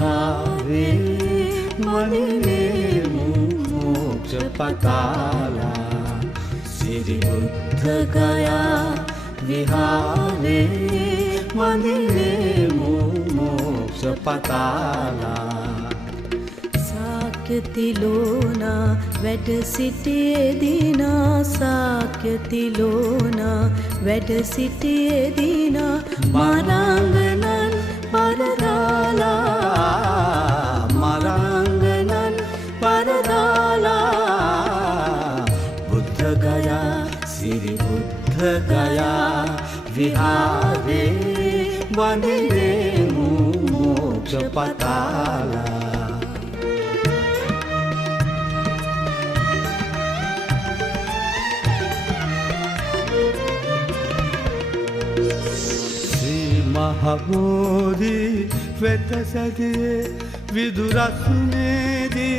विहारे मनिने मोक्ष पताला श्री बुद्ध गया विहारे मनिने मोक्ष पताला साक्यतिलोना වැඩ සිටියේදීනා साक्यतिलोना වැඩ සිටියේදීනා මරංගනන් පරදාලා මරංගනන් පරදාලා බුද්ධ ගයා සිරි බුද්ධ ගයා විහාරේ වඳිනේ මොක්ෂ පතාලා महाबोधि वेत सदिये विदुरसुनेदि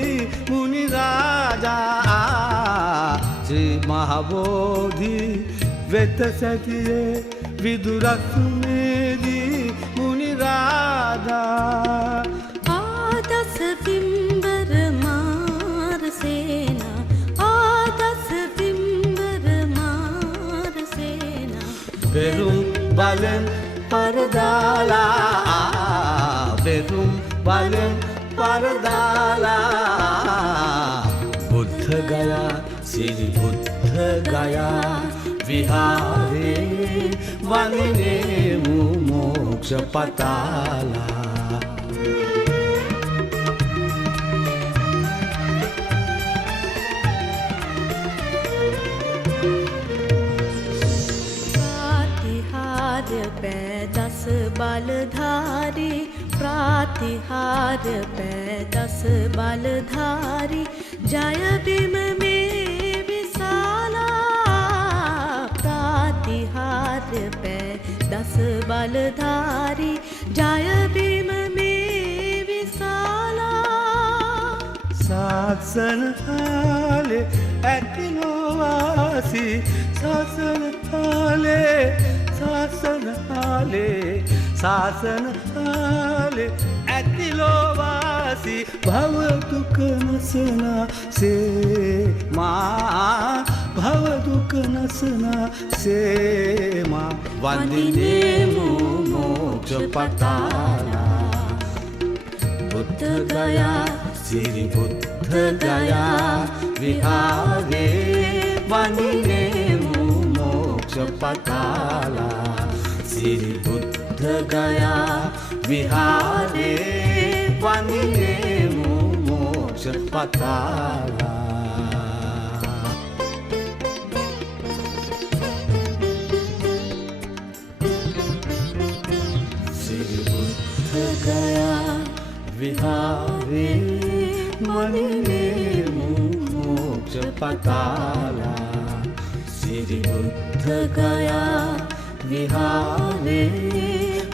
मुनि राजा श्री महाबोधि वेत सदिये विदुरसुनेदि मुनि राजा आदस बिंबर मार सेना आदस बिंबर मार सेना बेरुम बालन परदाला बेरुम बालन परदाला बुद्ध गया श्री बुद्ध गया विहारे वनिने मोक्ष पताला दस बलधारी प्रातिहार पे दस बलधारी जय भीम में विशाला प्रातिहार पे दस बलधारी जय भीम में विशाला शासन हाले ऐतिनोवासी शासन हाले शासन हाले ऐतिलोवासी भव दुख नसना से माँ भव दुख नसना से माँ वंदिने मोक्ष पताला बुद्ध गया श्री बुद्ध गया विहारे वंदिने मोक्ष पताला श्री बुद्ध गया विहारे वनिने मोक्ष पताला श्री बुद्ध गया विहारे वनिने मोक्ष पताला श्री बुद्ध गया विहारे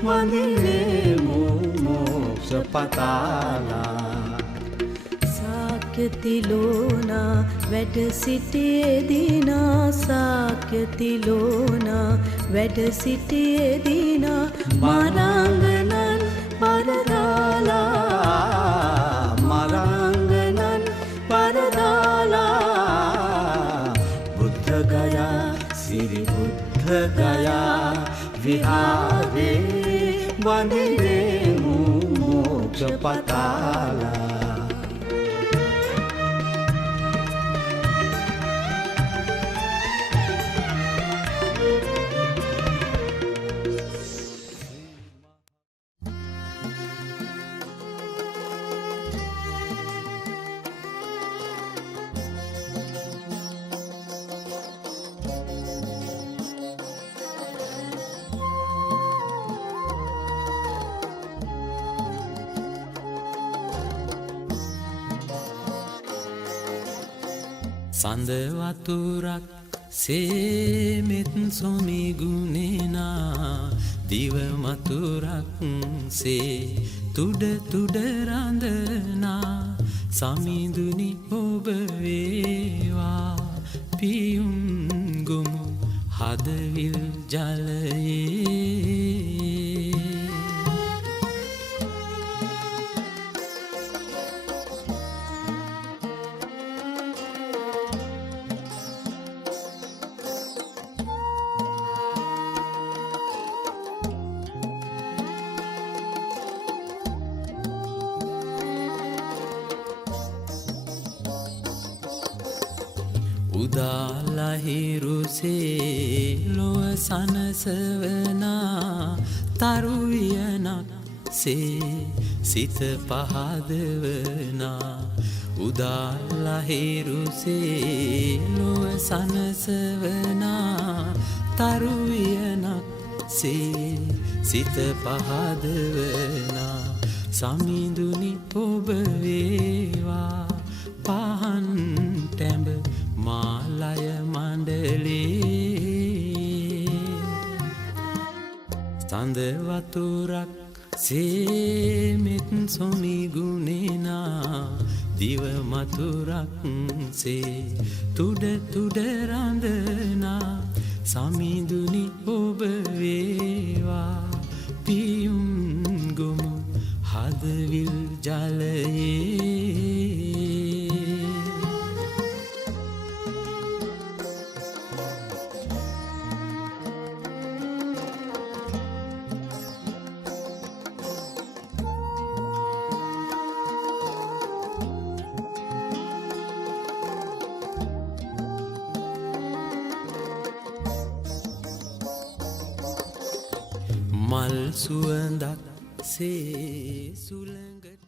वनिने मोक्ष पताला साक्यतिलोना වැඩ සිටියේදීනා साक्यतिलोना වැඩ සිටියේදීනා මරංගනන් පරදාලා මරංගනන් පරදාලා බුද්ධ ගයා श्री बुद्ध गया विहारे वनिने मोक्ष पताला සඳ වතුරක් සේමෙත් සොමි ගුණේනා දිව මතුරක් සේ තුඩ තුඩ රඳනා සමිඳුනි ඔබ වේවා පියුම් ගොමු හදවිල් ජලයේ උදාලහිරුසේ ලොව සනසවනා තරුවියනක් සේ සිත පහදවනා උදාලහිරුසේ ලොව සනසවනා තරුවියනක් සේ සිත පහදවනා සමිඳුනි ඔබ වේවා පහන් ටැඹ මාලය මණ්ඩලේ සඳ වතුරක් සේමෙත් සොමිගුණේනා දිව මතුරක් සේ තුඩ තුඩ රඳනා සමිඳුනි ඔබ වේවා පියුම් ගොමු හදවිල් ජලයේ මල් සුවඳක් සේ සුළඟට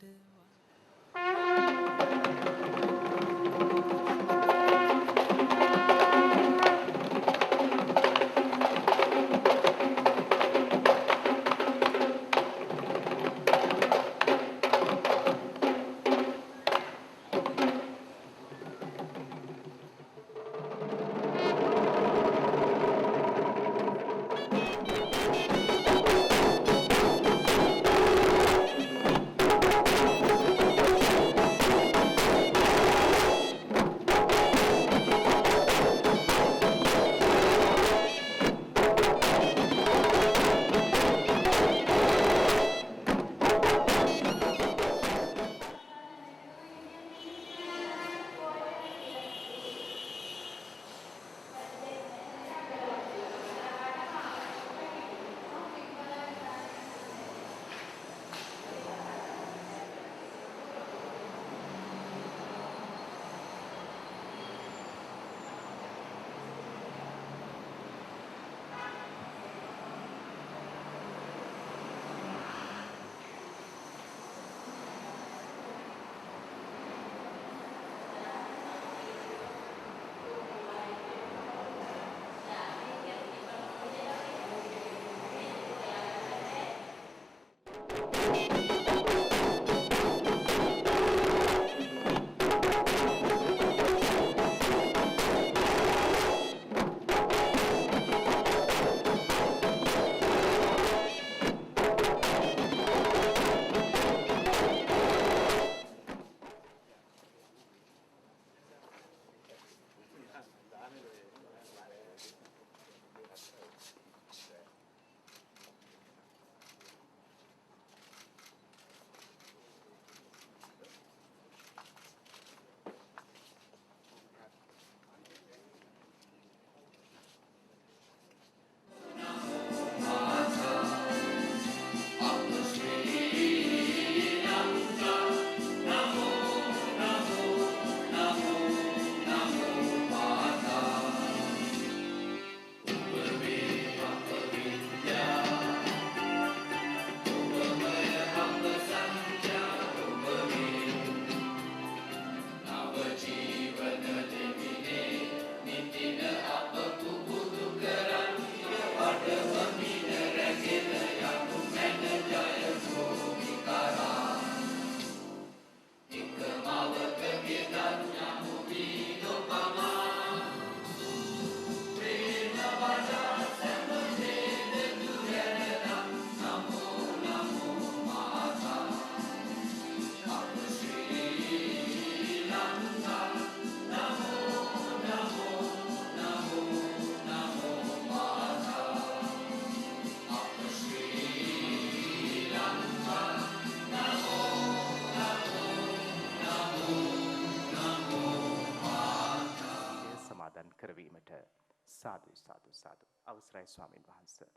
සාදු සාදු සාදු අවසරයි ස්වාමීන් වහන්සේ.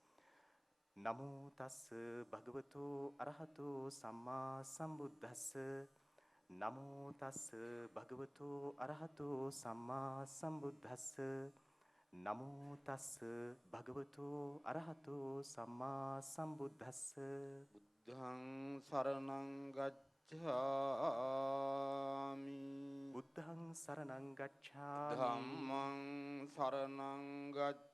නමෝ තස් භගවතු අරහතු සම්මා සම්බුද්දස්ස නමෝ තස්ස භගවතු අරහතෝ සම්මා සම්බුද්දස්ස නමෝ තස්ස භගවතු අරහතෝ සම්මා සම්බුද්දස්ස බුද්ධං සරණං ගච්ඡාමි බුද්ධං සරණං ගච්ඡාමි ධම්මං සරණං ගච්ඡාමි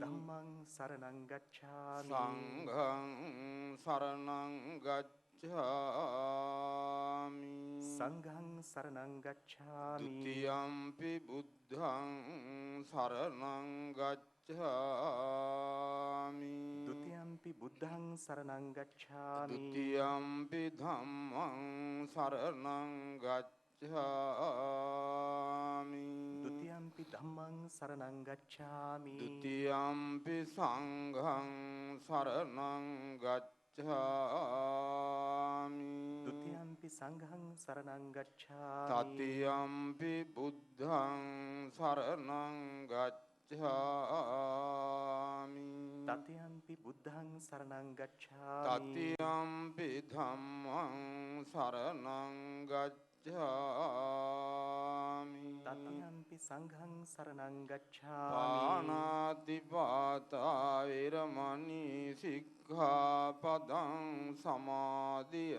ධම්මං සරණං ගච්ඡාමි සංඝං සරණං ගච්ඡාමි සංඝං සරණං ගච්ඡාමි ဒ ුතියම්පි බුද්ධං සරණං ගච්ඡාමි ဒ ුතියම්පි බුද්ධං සරණං ගච්ඡාමි ဒ ුතියම්පි ධම්මං සරණං ගච්ඡාමි ဒ ුතියම්පි ධම්මං සරණං ගච්ඡාමි ဒ ුතියම්පි සංඝං සරණං ගච්ඡාමි ဒ ුතියම්පි සංඝං සරණං ගච්ඡාමි තතියම්පි බුද්ධං සරණං ගච්ඡාමි තතියම්පි බුද්ධං සරණං ගච්ඡාමි තතියම්පි ධම්මං සරණං ගච්ඡාමි තතියම්පි සංඝං සරණං ගච්ඡාමි පානාති පාතා වේරමණී සික්ඛාපදං සමාදියාමි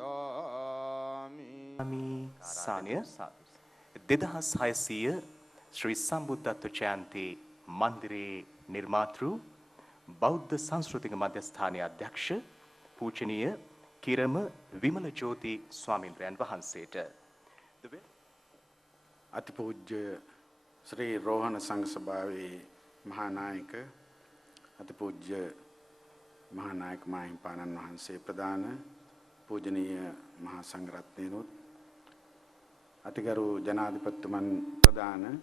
සානය 2600 ශ්‍රී සම්බුද්ධත්ව ජයන්ති මන්දිරේ නිර්මාතෘ බෞද්ධ සංස්කෘතික මධ්‍යස්ථානයේ අධ්‍යක්ෂ පූජනීය කිරම විමල ජෝති ස්වාමින්වයන් වහන්සේට අතිපූජ්‍ය ශ්‍රී රෝහණ සංඝ සභාවේ මහානායක අතිපූජ්‍ය මහානායක මාහිම්පාණන් වහන්සේ ප්‍රදාන පූජනීය මහා සංඝරත්නයනුත් අතිගරු ජනාධිපතිතුමන් ප්‍රදාන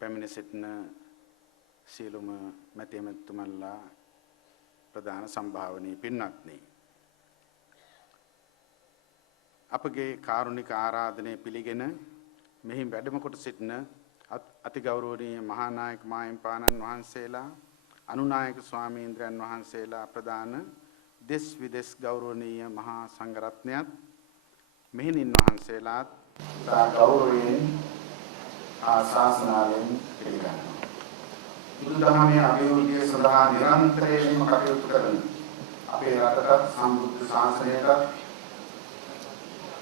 පැමිණ සිටින සියලුම මැතිමැතිතුමන්ලා ප්‍රදාන සම්භාවනීය පින්වත්නි අපගේ කාරුණික ආරාධනය පිළිගෙන මෙහි වැඩම කොට සිටින අතිගෞරවනීය මහානායක මාහිම්පාණන් වහන්සේලා අනුනායක ස්වාමීන්ද්‍රයන් වහන්සේලා ප්‍රදාන දෙස් විදෙස් ගෞරවනීය මහා සංඝරත්නයත් මෙහිණින් වහන්සේලාත් ගෞරවයෙන් ආශාසනාවෙන් පිළිගන්නවා. බුදුදහමේ අභිවෘද්ධිය සඳහා නිරන්තරයෙන්ම කටයුතු කරන අපේ රටට සම්බුද්ධ ශාසනයට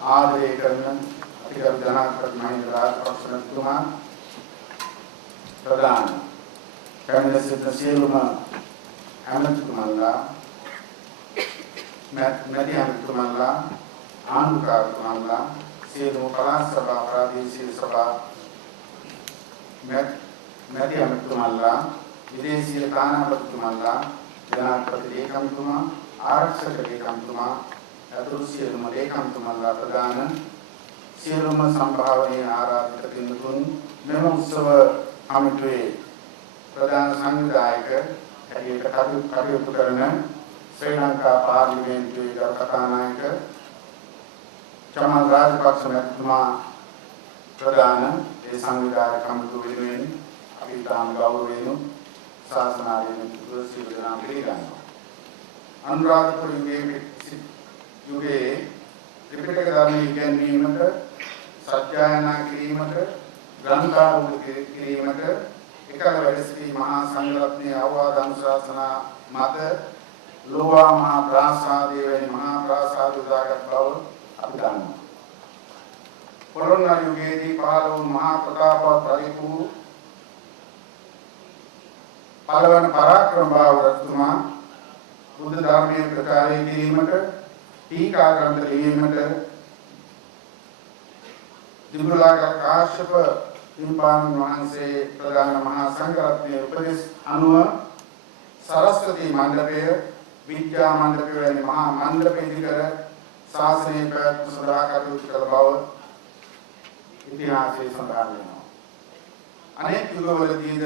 ආදරය කරන අතිගරු ජනාධිපති මහින්ද රාජපක්ෂ මහත්මයා ප්‍රධාන පැමිණ සිටින සියලුම ඇමතිතුමන්ලා මැති ඇමතිතුමන්ලා ආණ්ඩුකාරතුමන්ලා සියලුම පළාත් සභා ප්‍රාදේශීය සභා මැති ඇමතිතුමන්ලා විදේශීය තානාපතිතුමන්ලා ජනාධිපති ලේකම්තුමා ආරක්ෂක ලේකම්තුමා අතුරු සියලුම ලේකම්තුමන්ලා ප්‍රදාන සියලුම සම්භාවනීය ආරාධිත පින්තුන් මෙම උත්සව කමිටුවේ ප්‍රධාන සංවිධායක හැටියට කටයුතු කරන ශ්‍රී ලංකා පාර්ලිමේන්තුවේ ගරු කතානායක චමල් රාජපක්ෂ මැතිතුමා ප්‍රධාන ඒ සංවිධායක කමිටුව වෙනුවෙන් අපි තාම ගෞරවයෙන් ශාසනාවෙන් සියලු දෙනා පිළිගන්නවා. අනුරාධපුර යුගයේ ත්‍රිපිටක ධර්මයේ ඉගැන්වීමට සත්‍යයනා කිරීමට ග්‍රන්ථාරූඪ කිරීමට එකල වැඩ සිටි මහා සංඝරත්නයේ අවවාද අනුශාසනා මත ලෝවා මහා ප්‍රාසාදයේ වැනි මහා ප්‍රාසාද උදාගත් බව අපි දන්නවා. පොළොන්නරු යුගයේදී පහළ වූ මහා ප්‍රතාපවත් රජු පළවන පරාක්‍රම බාහු රජතුමා බුද්ධ ධර්මයේ ප්‍රචාරය කිරීමට ටීකා ග්‍රන්ථ ලිවීමට දිබුලාග කාශ්‍යප හිමිපාණන් වහන්සේ ප්‍රධාන මහා සංඝරත්නයේ උපදෙස් අනුව සරස්වති මණ්ඩපය විද්‍යා මණ්ඩපය වැනි මහා මණ්ඩප ඉදිකර ශාසනය පැවැත්ම සඳහා කටයුතු කළ බව ඉතිහාසයේ සඳහන් වෙනවා. අනෙක් යුගවලදීද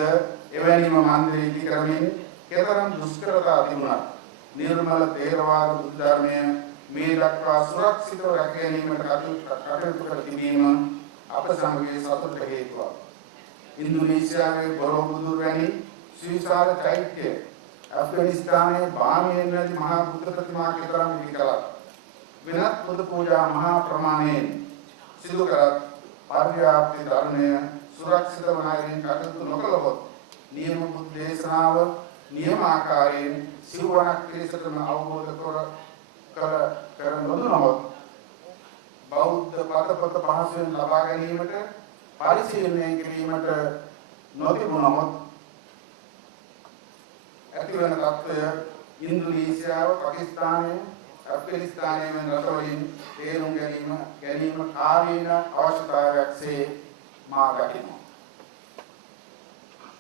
එවැනිම මන්දිර ඉදිකරමින් කෙතරම් දුෂ්කරතා තිබුණත් නිර්මල තේරවාද බුද්ධ ධර්මය මේ දක්වා සුරක්ෂිතව රැකගැනීමට කටයුතු කර තිබීම අප සමගයේ සතුටට හේතුවක්. ඉන්දුනීසියාවේ බොරෝබුදුර් වැනි සුවිශාල චෛත්‍ය, ඇෆ්ගනිස්තානයේ බාමියන් වැනි මහා බුද්ධ ප්‍රතිමා කෙතරම් ඉදිකලත් වෙනත් බුදු පූජා මහා ප්‍රමාණයෙන් සිදු කරත් පරිව්‍යාප්ති ධර්මය සුරක්ෂිත වනාගෙන කටයුතු නොකළහොත් නියම බුද්ධ දේශනාව නියම ආකාරයෙන් සිවණක් පිළිසතම අවබෝධ කර නොදුනහොත් බෞද්ධ පදපත පහසුවෙන් ලබා ගැනීමට පරිශීලනය කිරීමට නොතිබුණහොත් ඇතිවන තත්ත්වය ඉන්දුනීසියාව පාකිස්තානය ඇෆ්ගනිස්තානය වැනි රටවලින් තේරුම් ගැනීම කාලීන අවශ්‍යතාවයක්සේ මා දකිනවා.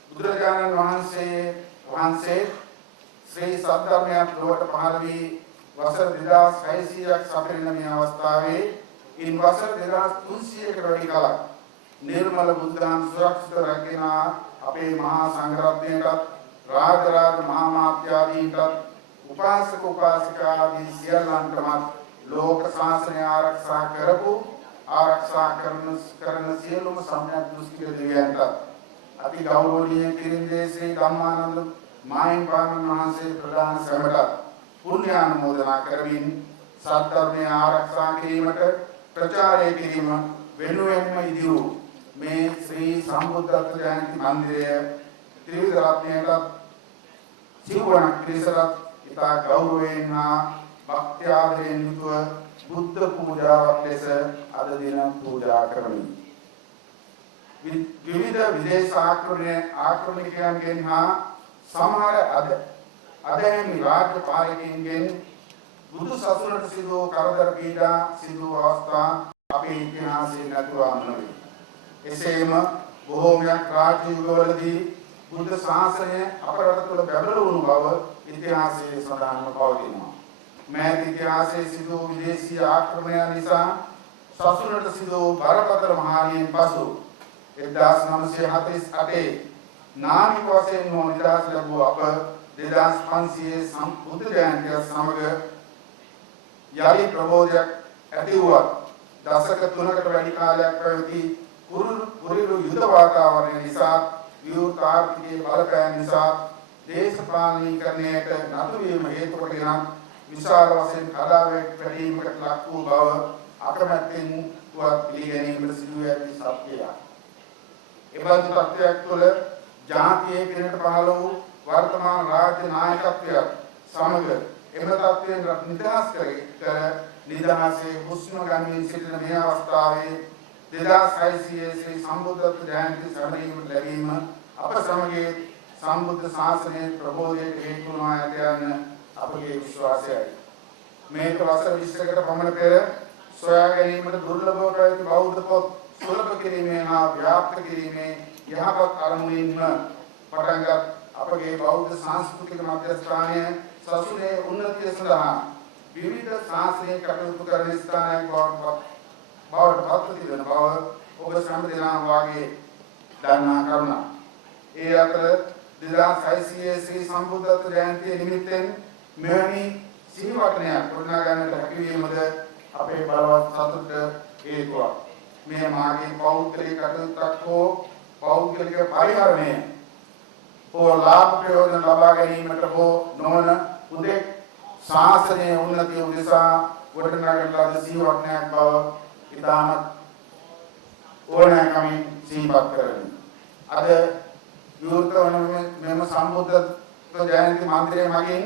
බුදුරජාණන් වහන්සේ ශ්‍රී සද්ධර්මයක් ලොවට පහළ වී වසර 2600ක් සපිරෙන මේ අවස්ථාවේ ඉන් වසර 2300කට වැඩි කලක් නිර්මල බුද්ධාන් සුරක්ෂිත රැගෙන අපේ මහා සංඝරත්නයටත් රාජරාජ මහා මාත්‍යාදීන්ටත් උපාසක උපාසිකාදී සියල්ලන්ටම ලෝක ශාසනය ආරක්ෂා කරන සියලුම සම්‍යක් දෘෂ්ටික දෙවියන්ට අති ගෞරවනීය කිරින්දේ ශ්‍රී ධම්මානන්ද මාහිම්පාණන් වහන්සේ ප්‍රදාන සැමට පුණ්‍යානුමෝදනා කරමින් සත්‍ය ආරක්ෂා කිරීමට ප්‍රචාරය කිරීම වෙනුවෙන්ම ඉදිවූ මේ ශ්‍රී සම්බුද්ධත්ව ජයන්ති මන්දිරය ත්‍රිවිධ රත්නයට සිවණක් පිළිසරත් ඉතා ගෞරවයෙන් හා භක්ති ආදරයෙන් යුතුව බුද්ධ පූජාවක් ලෙස අද දින පූජා කරමි. විවිධ විදේශ ආක්‍රමණිකයන්ගෙන් හා සමහර අධැහැමි රාජ්‍ය පාලකයන්ගෙන් බුදු සසුනට සිදු කරදර පීඩා සිදු අවස්ථා අපේ ඉතිහාසයේ නැතුවම නොවේ. එසේම බොහෝමයක් රාජ්‍ය යුගවලදී බුද්ධ ශාසනය අප රට තුළ බැබළ වුණු බව ඉතිහාසයේ සඳහන්ව පවතිනවා. මෑත ඉතිහාසයේ සිදු විදේශීය ආක්‍රමණයන් නිසා සසුනට සිදු බරපතල මහානියෙන් පසු 1948 නාමික වශයෙන් නිදහස් ලැබුව අප 2500 බුද්ධ ජයන්තිය සමග යලි ප්‍රබෝධයක් ඇති වුවත් දශක 3කට වැඩි කාලයක් පැවති කුරුළු යුද වාතාවරණය නිසා විවෘත ආර්ථිකයේ බලපෑම නිසා දේශපාලනීකරණයට නතු වීම හේතු කොටගෙන විශාල වශයෙන් කඩා වැටීමකට ලක් වූ බව අකමැත්තෙන් වත් පිළිගැනීමට සිදු වී ඇති සත්‍යය. එබඳු තත්ත්වයක් තුළ ජාතියේ පිනට පහළ වූ වර්තමාන රාජ්‍ය නායකත්වය සමග එම තත්ත්වයෙන් නිදහස් කර නිදහසේ හුස්ම ගනිමින් සිටින මේ අවස්ථාවේ 2600 ශ්‍රී සම්බුද්ධත්ව ජයන්ති සමරීමට ලැබීම අප සමගයේ සම්බුද්ධ ශාසනයේ ප්‍රබෝධයට හේතු වන ඇත යන අපගේ විශ්වාසයයි. මේක වසර 20කට පමණ පෙර සොයා ගැනීමට දුර්ලභව පැවති බෞද්ධ පොත් සුලභ කිරීමේ හා ව්‍යාප්ත කිරීමේ යහපත් අරමුණින්ම පටන්ගත් අපගේ බෞද්ධ සංස්කෘතික මධ්‍යස්ථානය සසුනේ උන්නතිය සඳහා විවිධ ශාසනික කටයුතු කරන ස්ථානයක් බවට පත් තිබෙන බව ඔබ සම්පූර්ණ වාගේ දන්නා කරුණා. ඒ අතර 2600 ශ්‍රී සම්බුද්ධත්ව ජයන්තිය නිමිත්තෙන් මෙවැනි සිහිවටනයක් ගොඩනගා ගන්නට හැකියවීමද අපේ බලවත් සතුට හේතුවක්. මේ මාගේ පෞද්ගලික කටයුත්තක් හෝ පෞද්ගලික පරිහරණය හෝ ලාභ ප්‍රයෝජන ලබා ගැනීමට හෝ නොවන උදෙක් ශාසනයේ උන්නතිය උදෙසා ගොඩනගන ලද සිහිවටනයක් බව ඉතාමත් ඕනෑකමින් සිහිපත් කරමි. අද විවෘත වන මෙම සම්බුද්ධත්ව ජයන්ති මන්දිරය මගින්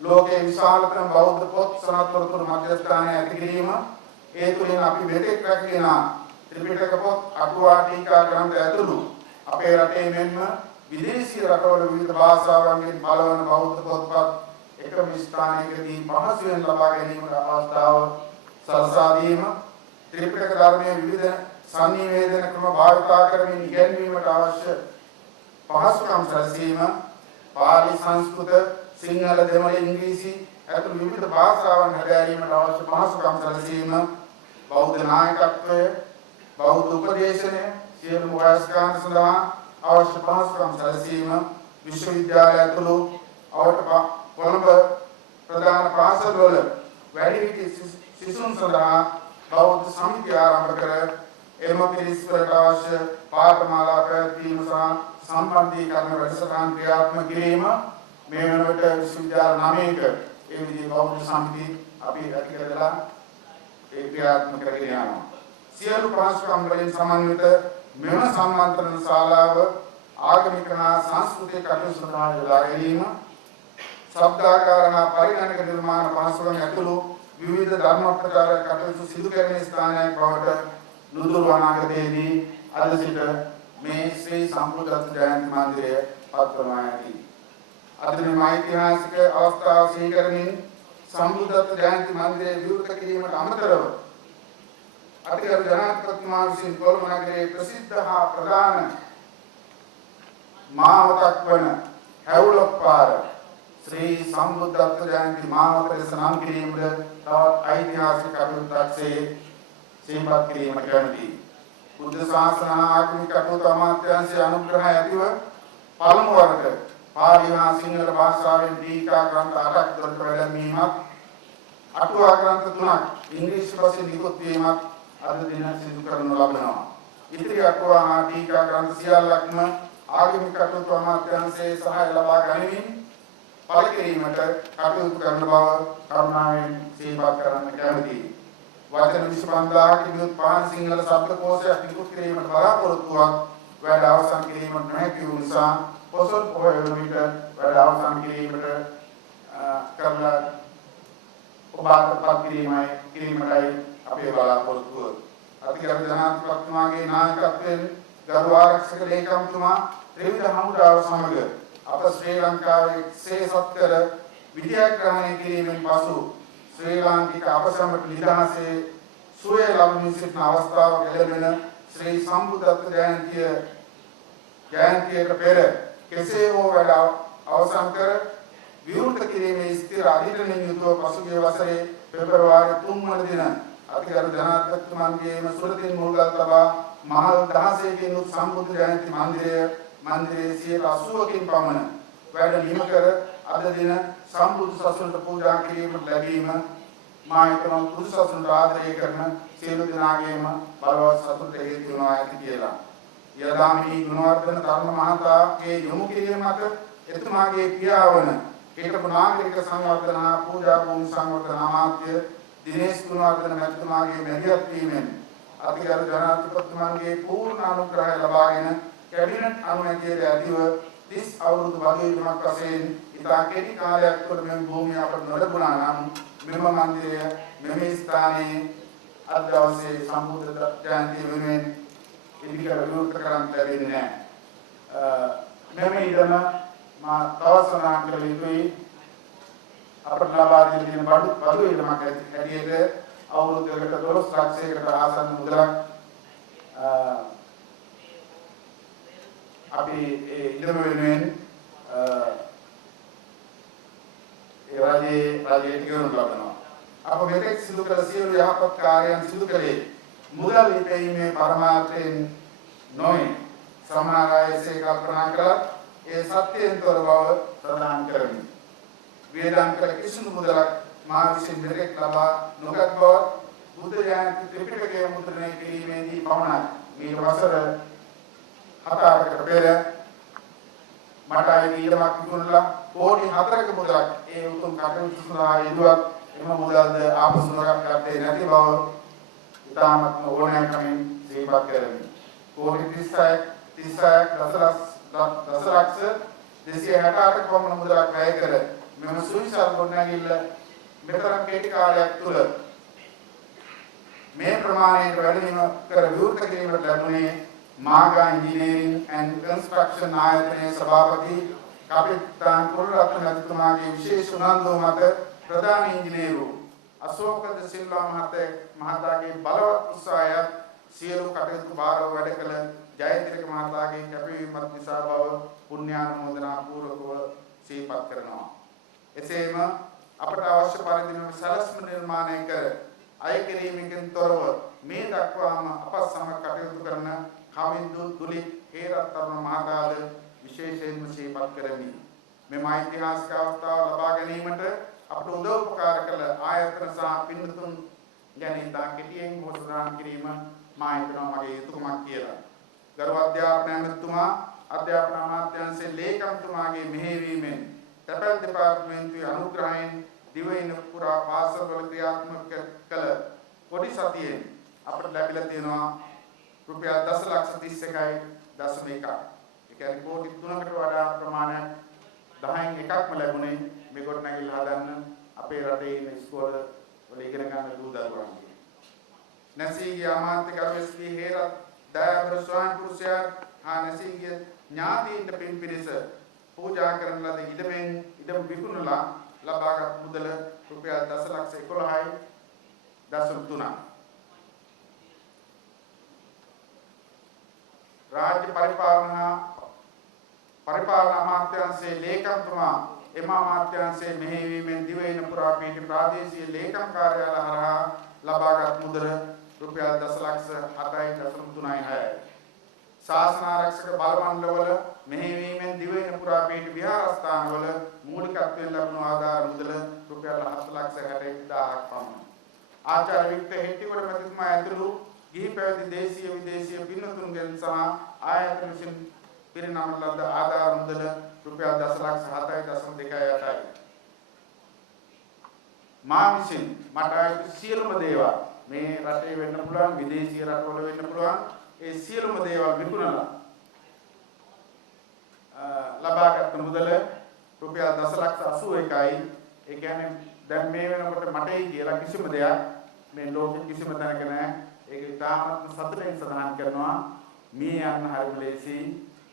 ලෝකයේ විශාලතම බෞද්ධ පොත් සනත්තරතුරු මධ්‍යස්ථානය ඇති කිරීම ඒ තුළින් අපි මෙතෙක් රැකගෙන ත්‍රිපිටක පොත් අටුවා ටීකා ග්‍රන්ථ ඇතුළු අපේ රටේ මෙන්ම විදේශීය රටවල විවිධ භාෂාවන්ගෙන් බලවන බෞද්ධ පොත්පත් එකම ස්ථානයකදී පහසුවෙන් ලබා ගැනීමට අවස්ථාව සලසා දීම ත්‍රිපිටක ධර්මයේ විවිධ සංනිවේදන ක්‍රම භාවිතා කරමින් ඉගැන්වීමට අවශ්‍ය පහසුකම් සැලසීම පාලි සංස්කෘත සිංහල දෙමළ ඉංග්‍රීසි ඇතුළු විවිධ භාෂාවන් හැදෑරීමට අවශ්‍ය පහසුකම් සැලසීම බෞද්ධ නායකත්වය බෞද්ධ උපදේශනය සියලුම වයස්කාන්ත සඳහා අවශ්‍ය පහසුකම් සැලසීම විශ්වවිද්‍යාලය ඇතුළු කොළඹ ප්‍රධාන පාසල්වල වැඩිහිටි සිසුන් සඳහා බෞද්ධ සමිති ආරම්භ කර එම පිරිස්වලට අවශ්‍ය පාඨමාලා පැවැත්වීම සහ සම්බන්ධීකරණ වැඩසටහන් ක්‍රියාත්මක කිරීම මේ වෙනකොට විශ්වවිද්‍යාල 9ක ඒ විදිහේ බෞද්ධ සමිති අපි ඇති කරලා ඒ ක්‍රියාත්මක කරගෙන යනවා. සියලු පහසුකම් වලින් සමන්විත මෙම සම්මන්ත්‍රණ ශාලාව ආගමික හා සංස්කෘතික කටයුතු සඳහා යොදා ගැනීම, ශබ්දාගාර හා පරිගණක නිර්මාණ පහසුකම් ඇතුළු විවිධ ධර්ම ප්‍රචාර කටයුතු සිදු කරන ස්ථානයක් බවට නුදුරු අනාගතයේදී අද සිට මේ ශ්‍රී සම්බුද්ධත්ව ජයන්ති මන්දිරය පත්වනවා ඇති. අද මේ ඓතිහාසික අවස්ථාව සිහි කරමින් සම්බුද්ධත්ව ජයන්ති මන්දිරය විවෘත කිරීමට අමතරව අතිගරු ජනාධිපතිතුමා විසින් කොළඹ නගරයේ ප්‍රසිද්ධ හා ප්‍රධාන මාවතක් වන හැවුලොප්පාර ශ්‍රී සම්බුද්ධත්ව ජයන්ති මාවත ලෙස නම් කිරීමට තවත් ඓතිහාසික කටයුත්තක්සේ සිහිපත් කිරීමට කැමැතියි. බුද්ධ ශාසන ආගමික කටයුතු අමාත්‍යාංශයේ අනුග්‍රහය ඇතිව පළමු වරට පාලි හා සිංහල භාෂාවෙන් දීකා ග්‍රන්ථ 8ක් දොරට වැළඳීමක්, අටුවා ග්‍රන්ථ 3ක් ඉංග්‍රීසි භාෂෙන් නිකුත් වීමක් අද දින සිදු කරනු ලබනවා. ඉතිරි අටුවා හා දීකා ග්‍රන්ථ සියල්ලක්ම ආගමික කටයුතු අමාත්‍යාංශයේ සහාය ලබා ගනිමින් පළ කිරීමට කටයුතු කරන බව කරුණාවෙන් සිහිපත් කරන්න කැමැතියි. වචන 25000ක නිකුත් පාන් සිංහල ශබ්දකෝෂයක් නිකුත් කිරීමට බලාපොරොත්තුවක් වැඩ අවසන් කිරීමට නොහැකි වූ නිසා පොසොන් පොහොය වන විට වැඩ අවසන් කිරීමට කරලා ඔබට කිරීමටයි අපේ බලාපොරොත්තුව. අතිගරු ජනාධිපතිතුමාගේ නායකත්වයෙන් ගරු ආරක්ෂක ලේකම්තුමා ත්‍රිවිධ හමුදාව සමග අප ශ්‍රී ලංකාවේ සේසත්කර විද්‍යාග්‍රහණය කිරීමෙන් පසු ශ්‍රී ලාංකික අපසමට නිදහසේ සුවය ලබමින් සිටින අවස්ථාවක ලැබෙන ශ්‍රී සම්බුද්ධත්ව ජයන්තියට පෙර කෙසේ හෝ වැඩ අවසන් කර විවෘත කිරීමේ ස්ථිර අධිරණයෙන් යුතුව පසුගිය වසරේ පෙබරවාරි 3 වන දින අතිගරු ජනාධිපතිතුමන්ගේම සුරතින් මුල්ගල් තබා මහල් 16කින් උත් සම්බුද්ධ ජයන්ති මන්දිරයේ 80කින් පමණ වැඩ නිම කර අද දින සම්බුදු සසුනට පූජා කිරීමට ලැබීම මා හිතනවා බුදු සසුනට ආදරය කරන සියලු දෙනාගේම බලවත් සතුට හේතු වෙනවා ඇති කියලා. යදාමි ගුණවර්ධන තරුණ මහතාගේ යොමු කිරීම මත එතුමාගේ පියාවන හිටපු නාගරික සංවර්ධන හා පූජා භූමි සංවර්ධන අමාත්‍ය දිනේෂ් ගුණවර්ධන මැතිතුමාගේ මැදිහත් වීමෙන් අතිගරු ජනාධිපතිතුමන්ගේ පූර්ණ අනුග්‍රහය ලබාගෙන කැබිනට් අනුමැතියට ඇතිව 30 අවුරුදු වගකීමක් වශයෙන් ඉතා කෙටි කාලයක් තුළ මෙම භූමිය අපට නොලැබුණා නම් මෙම මන්දිරය මෙම ස්ථානයේ අද දවසේ සම්බුද්ධ ජයන්තිය වෙනුවෙන් ඉදිකර විවෘත කරන්න ලැබෙන්නේ නැහැ. මෙම ඉඩම මා තවසනා කළ යුතුයි. අපට ලබා දෙන බඩු ඉඩමක් හැටියට අවුරුද්දකට 12 ලක්ෂයකට ආසන්න මුදලක් අපි ඒ ඉඩම වෙනුවෙන් ඒ රජයේ ටිකවනු ලබනවා. අප මෙතෙක් සිදු කළ සියලු යහපත් කාර්යයන් සිදු කළේ මුදල් ඉපැයීමේ පරමාර්ථයෙන් නොවේ. සමහර අය එසේ කල්පනා කළත් ඒ සත්‍යයෙන් තොර බව ප්‍රදාන කරමි. වේදම් කළ කිසිදු මුදලක් මා විසින් මෙතෙක් ලබා නොගත් බව බුද්ධ ජයන්ති ත්‍රිපිටකය මුද්‍රණය කිරීමේදී පමණක් මේ වසර 7-8කට පෙර මට ඊළමක් විකුණලා කෝටි 4ක මුදලක් ඒ උතුම් කටයුතු සඳහා යෙදුවත් එම මුදල්ද ආපසු නොගත්තේ නැති බව ඉතාමත් ඕනෑකමින් සිහිපත් කරමි. කෝටි 36 දසලක්ෂ 268ක පමණ මුදලක් වැය කර මෙම සුවිසල් ගොඩනැගිල්ල මෙතරම් කෙටි කාලයක් තුළ මේ ප්‍රමාණයට වැඩිම කර විවෘත කිරීමට ලැබුණේ මාගා ඉංජිනේරිං ඇන්ඩ් කන්ස්ට්‍රක්ෂන් ආයතනයේ සභාපති කපිතාන් කුලරත්න මැතිතුමාගේ විශේෂ උනන්දුව මත ප්‍රධාන ඉංජිනේරු අශෝක ද සිල්වා මහතාගේ බලවත් උත්සාහයත් සියලු කටයුතු බාරව වැඩ කළ ජයතිලක මහතාගේ කැපවීමත් නිසා බව පුණ්‍යානුමෝදනා පූර්වකව සිහිපත් කරනවා. එසේම අපට අවශ්‍ය පරිදි සලස්ම නිර්මාණය කර අය කිරීමකින් තොරව මේ දක්වාම අප සමග කටයුතු කරන කවින්දු දුලිත් හේරත් තරුණ මහතාද විශේෂයෙන්ම සිහිපත් කරමි. මෙම ඓතිහාසික අවස්ථාව ලබා ගැනීමට අපට උදව් උපකාර කළ ආයතන සහ පින්තුන් ගැන ඉතා කෙටියෙන් හොසුනාන් කිරීම මා හිතනවා මගේ යුතුකමක් කියලා. ගරු අධ්‍යාපන ඇමතිතුමා අධ්‍යාපන අමාත්‍යාංශයේ ලේකම්තුමාගේ මෙහෙයවීමෙන් තැපැල් දෙපාර්තමේන්තුවේ අනුග්‍රහයෙන් දිවයින පුරා පාසල්වල ක්‍රියාත්මක කළ කොටි සතියෙන් අපට ලැබිලා තියෙනවා රුපියල් 10,31.1. ඒ කියන්නේ කෝටි 3කට වඩා ප්‍රමාණයක් 10න් එකක්ම ලැබුණේ මේ ගොඩනැගිල්ල හදන්න අපේ රටේ ඉන්න ඉස්කෝල වල ඉගෙන ගන්න දූ දරුවන්ගේ. නැසීගේ අමාත්‍යකරු එස්.පී. හේරත් දයාබර ස්වාමි පුරුෂයා හා නැසීගේ ඥාතීන්ට පින් පිරිස පූජා කරන ලද ඉඩම් විකුණලා ලබාගත් මුදල රුපියල් 10,11.3. राज्य परिपालन अमात्यांशे लेखकතුමා එම අමාත්‍යාංශයේ මෙහෙයවීමෙන් දිවයින පුරා පිහිටි ප්‍රාදේශීය ලේකම් කාර්යාල හරහා ලබාගත් මුදල රුපියල් 10,07.36යි. ශාසන ආරක්ෂක බලමණ්ඩලවල මෙහෙයවීමෙන් දිවයින පුරා පිහිටි විහාරස්ථානවල මූලිකත්වයෙන් ලැබුණු ආධාර මුදල රුපියල් 7,61,000ක් පමණයි. ආචාර්ය වික්ටර් හෙට්ටිකොට මැතිතුමා ඇතුළු ගිහි පැවති දේශීය විදේශීය පින්වතුන්ගෙන් සහ ආයතන විසින් පිරිනමන ලද ආධාර මුදල රුපියල් 10,07.28යි. මා විසින් මට අයිති සියලුම දේවල් මේ රටේ වෙන්න පුළුවන් විදේශීය රටවල වෙන්න පුළුවන් ඒ සියලුම දේවල් විකුණලා ලබාගත් මුදල රුපියල් 10,81යි. ඒ කියන්නේ දැන් මේ වෙනකොට මටයි කියලා කිසිම දෙයක් මේ ලෝකෙ කිසිම තැනක නැහැ. ඒක ඉතාමත් සතුටින් සඳහන් කරනවා මේ යන්න හරිම ලේසි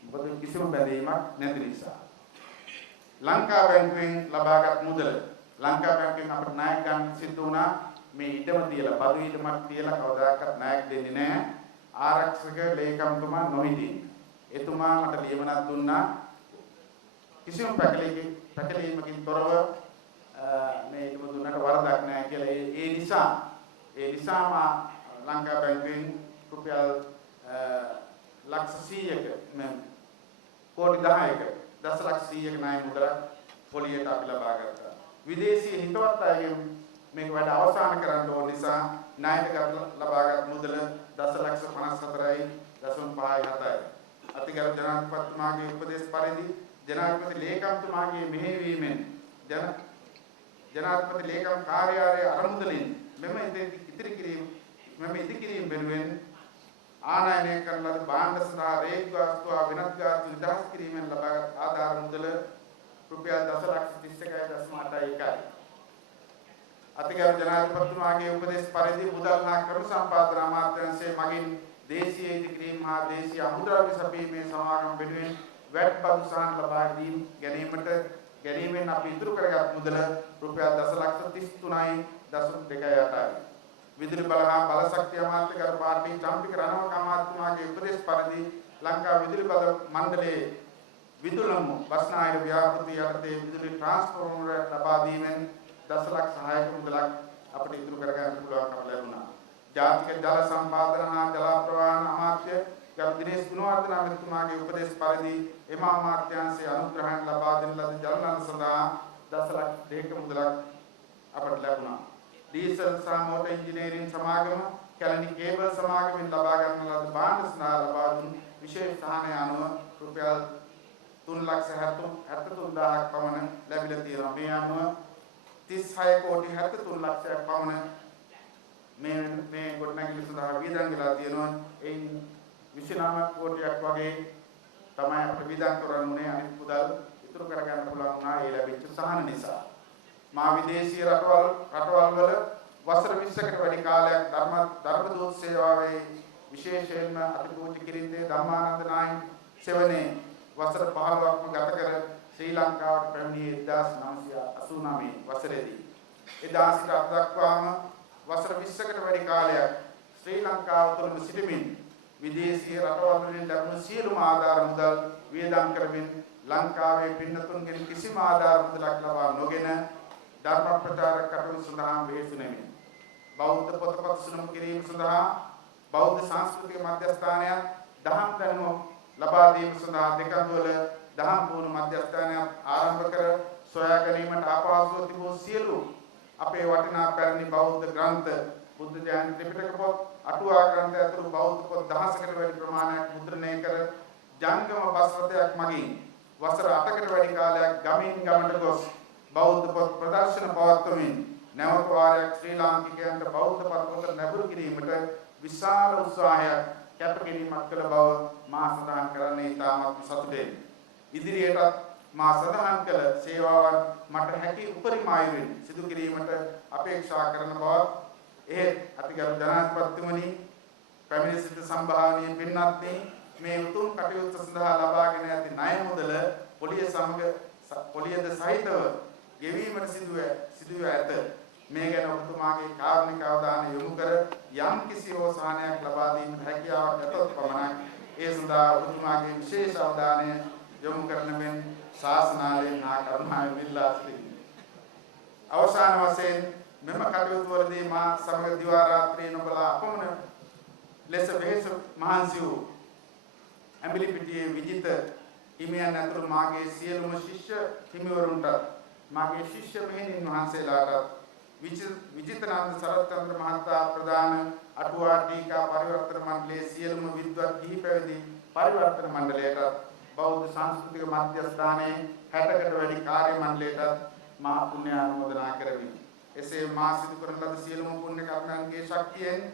මොකද කිසිම බැඳීමක් නැති නිසා. ලංකා බැංකුවෙන් ලබාගත් මුදල ලංකා බැංකුවෙන් අපට ණයක් ගන්න සිදු වුණා. මේ ඉඩම තියලා බදු ඉඩමක් තියලා කවදාකවත් ණයක් දෙන්නේ නැහැ. ආරක්ෂක ලේකම්තුමා නොහිටින්. එතුමා මට ලියමනක් දුන්නා කිසිම පැටලීමකින් තොරව මේ ඉඩම දුන්නට වරදක් නැහැ කියලා. ඒ නිසාම ලංකා බැංකුවෙන් රුපියල් ලක්ෂ 100ක කෝටි 10ක 10,100ක ණය මුදලක් පොලියට අපි ලබා ගත්තා. විදේශීය හිතවත් අයගෙන් මේක වැඩ අවසන් කරන්න ඕන නිසා ණයට ලබාගත් මුදල 10,54.57යි. අතිගරු ජනාධිපතිතුමාගේ උපදේශ පරිදි ජනාධිපති ලේකම්තුමාගේ මෙහෙයවීමෙන් ජනාධිපති ලේකම් කාර්යාලයේ අරමුදලින් මෙම ඉදිකිරීම වෙනුවෙන් ආනයනය කරන ලද භාණ්ඩ සඳහා රේග් ගාස්තු වෙනත් ගාස්තු නිදහස් කිරීමෙන් ලබාගත් ආධාර මුදල රුපියල් 10,31.81යි. අතිගරු ජනාධිපතිතුමාගේ උපදේශ පරිදි මුදල් හා ක්‍රම සම්පාදන අමාත්‍යාංශයේ මගින් දේශීය ඉදිකිරීම හා දේශීය අමුද්‍රව්‍ය සපයීමේ සමාගම වෙනුවෙන් වැට් බදු සහන ලබා ගැනීමෙන් අපි ඉතුරු කරගත් මුදල රුපියල් 10,33.28යි. විදුලි බල හා බලශක්ති අමාත්‍යකරු පාර්ටි චම්පික රණවක අමාත්‍යතුමාගේ උපදේශ පරිදි ලංකා විදුලි බල මණ්ඩලයේ විදුලම බස්නාහිර ව්‍යාපෘති යටතේ විදුලි ට්‍රාන්ස්ෆෝමර් ලබා දීමෙන් 10,06ක මුදලක් අපට ඉතුරු කරගන්න පුළුවන්කම ලැබුණා. ජාතික ජල සම්පාදන හා ජල ප්‍රවාහන අමාත්‍ය ගරු දිනේෂ් ගුණවර්ධන මහත්මයාගේ උපදේශ පරිදි එම අමාත්‍යාංශයේ අනුග්‍රහයෙන් ලබා දෙන ලද ජල නල සඳහා 10,02ක මුදලක් අපට ලැබුණා. ඩීසල් සහ මෝටර් ඉංජිනේරින් සමාගම කැලණි කේබල් සමාගමෙන් ලබා ගන්න ලද භාණ්ඩ සඳහා ලබා දුන් විශේෂ සහනය අනුව රුපියල් 3,73,000ක් පමණ ලැබිලා තියෙනවා. මේ අනුව 36,73,00,000ක් පමණ මේ ගොඩනැගිලි සඳහා වියදම් වෙලා තියෙනවා. එයින් 29 කෝටියක් වගේ තමයි අපිට වියදම් කරන්න උනේ. අනිත් මුදල් ඉතුරු කරගන්න පුළුවන් වුණා ඒ ලැබිච්ච සහන නිසා. මා විදේශීය රටවල් වල වසර 20කට වැඩි කාලයක් ධර්ම දූත සේවාවේ විශේෂයෙන්ම අතිපූජ්‍ය කිරින්දේ ධම්මානන්ද නායක සෙවණේ වසර 15ක්ම ගත කර ශ්‍රී ලංකාවට පැමිණියේ 1989 වසරේදී. එදා සිට අද දක්වාම වසර 20කට වැඩි කාලයක් ශ්‍රී ලංකාව තුළම සිටමින් විදේශීය රටවල් වලින් ලැබුණු සියලුම ආධාර මුදල් වියදම් කරමින් ලංකාවේ පින්නතුන්ගෙන් කිසිම ආධාර මුදලක් ලබා නොගෙන ධර්ම ප්‍රචාරක කටයුතු සඳහා වෙහෙසුනෙමි. බෞද්ධ පොතපත් සුණම් කිරීම සඳහා බෞද්ධ සංස්කෘතික මධ්‍යස්ථානයක් දහම් දැනුම ලබා දීම සඳහා දෙකඳුවල දහම් පුහුණු මධ්‍යස්ථානයක් ආරම්භ කර සොයා ගැනීමට අපහසුව තිබූ සියලු අපේ වටිනා පැරණි බෞද්ධ ග්‍රන්ථ බුද්ධ ඥාන ත්‍රිපිටක පොත් අටුවා ග්‍රන්ථ ඇතුළු බෞද්ධ පොත් දහසකට වැඩි ප්‍රමාණයක් මුද්‍රණය කර ජංගම බස් රථයක් මගින් වසර 8කට වැඩි කාලයක් ගමින් ගමට ගොස් බෞද්ධ පොත් ප්‍රදර්ශන පවත්වමින් නැවත වාරයක් ශ්‍රී ලාංකිකයන්ට බෞද්ධ පොත් ලැබුරු කිරීමට විශාල උත්සාහයක් කැපකිරීමක් කළ බව මා සඳහන් කරන්නේ ඉතාමත් සතුටෙන්. ඉදිරියටත් මා සඳහන් කළ සේවාවන් මට හැකි උපරිම අයුරින් සිදු කිරීමට අපේක්ෂා කරන බව එහෙත් අතිගරු ජනාධිපතිතුමනි පැමිණි සිට සම්භාවනීය පින්වත්නි මේ උතුම් කටයුත්ත සඳහා ලබාගෙන ඇති ණය මුදල පොලියද සහිතව ගෙවීමට සිදුව ඇත. මේ ගැන ඔබතුමාගේ කාරුණික අවධානය යොමු කර යම් කිසි අවසානයක් ලබා දීමට හැකියාවක් ඇතොත් පමණක් ඒ සඳහා ඔබතුමාගේ විශේෂ අවධානය යොමු කරන මෙන් ශාසනාලයෙන් හා කරුණාවෙන් ඉල්ලා සිටිමි. අවසාන වශයෙන් මෙම කටයුතු වලදී මා සමග දිවා රාත්‍රියේ නොබලා අපමණ ලෙස වෙහෙස මහන්සි වූ ඇඹිලිපිටියේ විජිත හිමියන් ඇතුළු මාගේ සියලුම ශිෂ්‍ය හිමිවරුන්ට මාගේ ශිෂ්‍ය මෙහෙණින් වහන්සේලාට විජිතනන්ද සරත්චන්ද්‍ර මහතා ප්‍රධාන අටුවා ටීකා පරිවර්තන මණ්ඩලයේ සියලුම විද්වත් ගිහි පැවිදි පරිවර්තන මණ්ඩලයට බෞද්ධ සංස්කෘතික මධ්‍යස්ථානයේ 60කට වැඩි කාර්ය මණ්ඩලයට මා පුණ්‍ය ආනුමෝදනා කරමි. එසේ මා සිදු කරන ලද සියලුම පුණ්‍ය කර්මයන්ගේ ශක්තියෙන්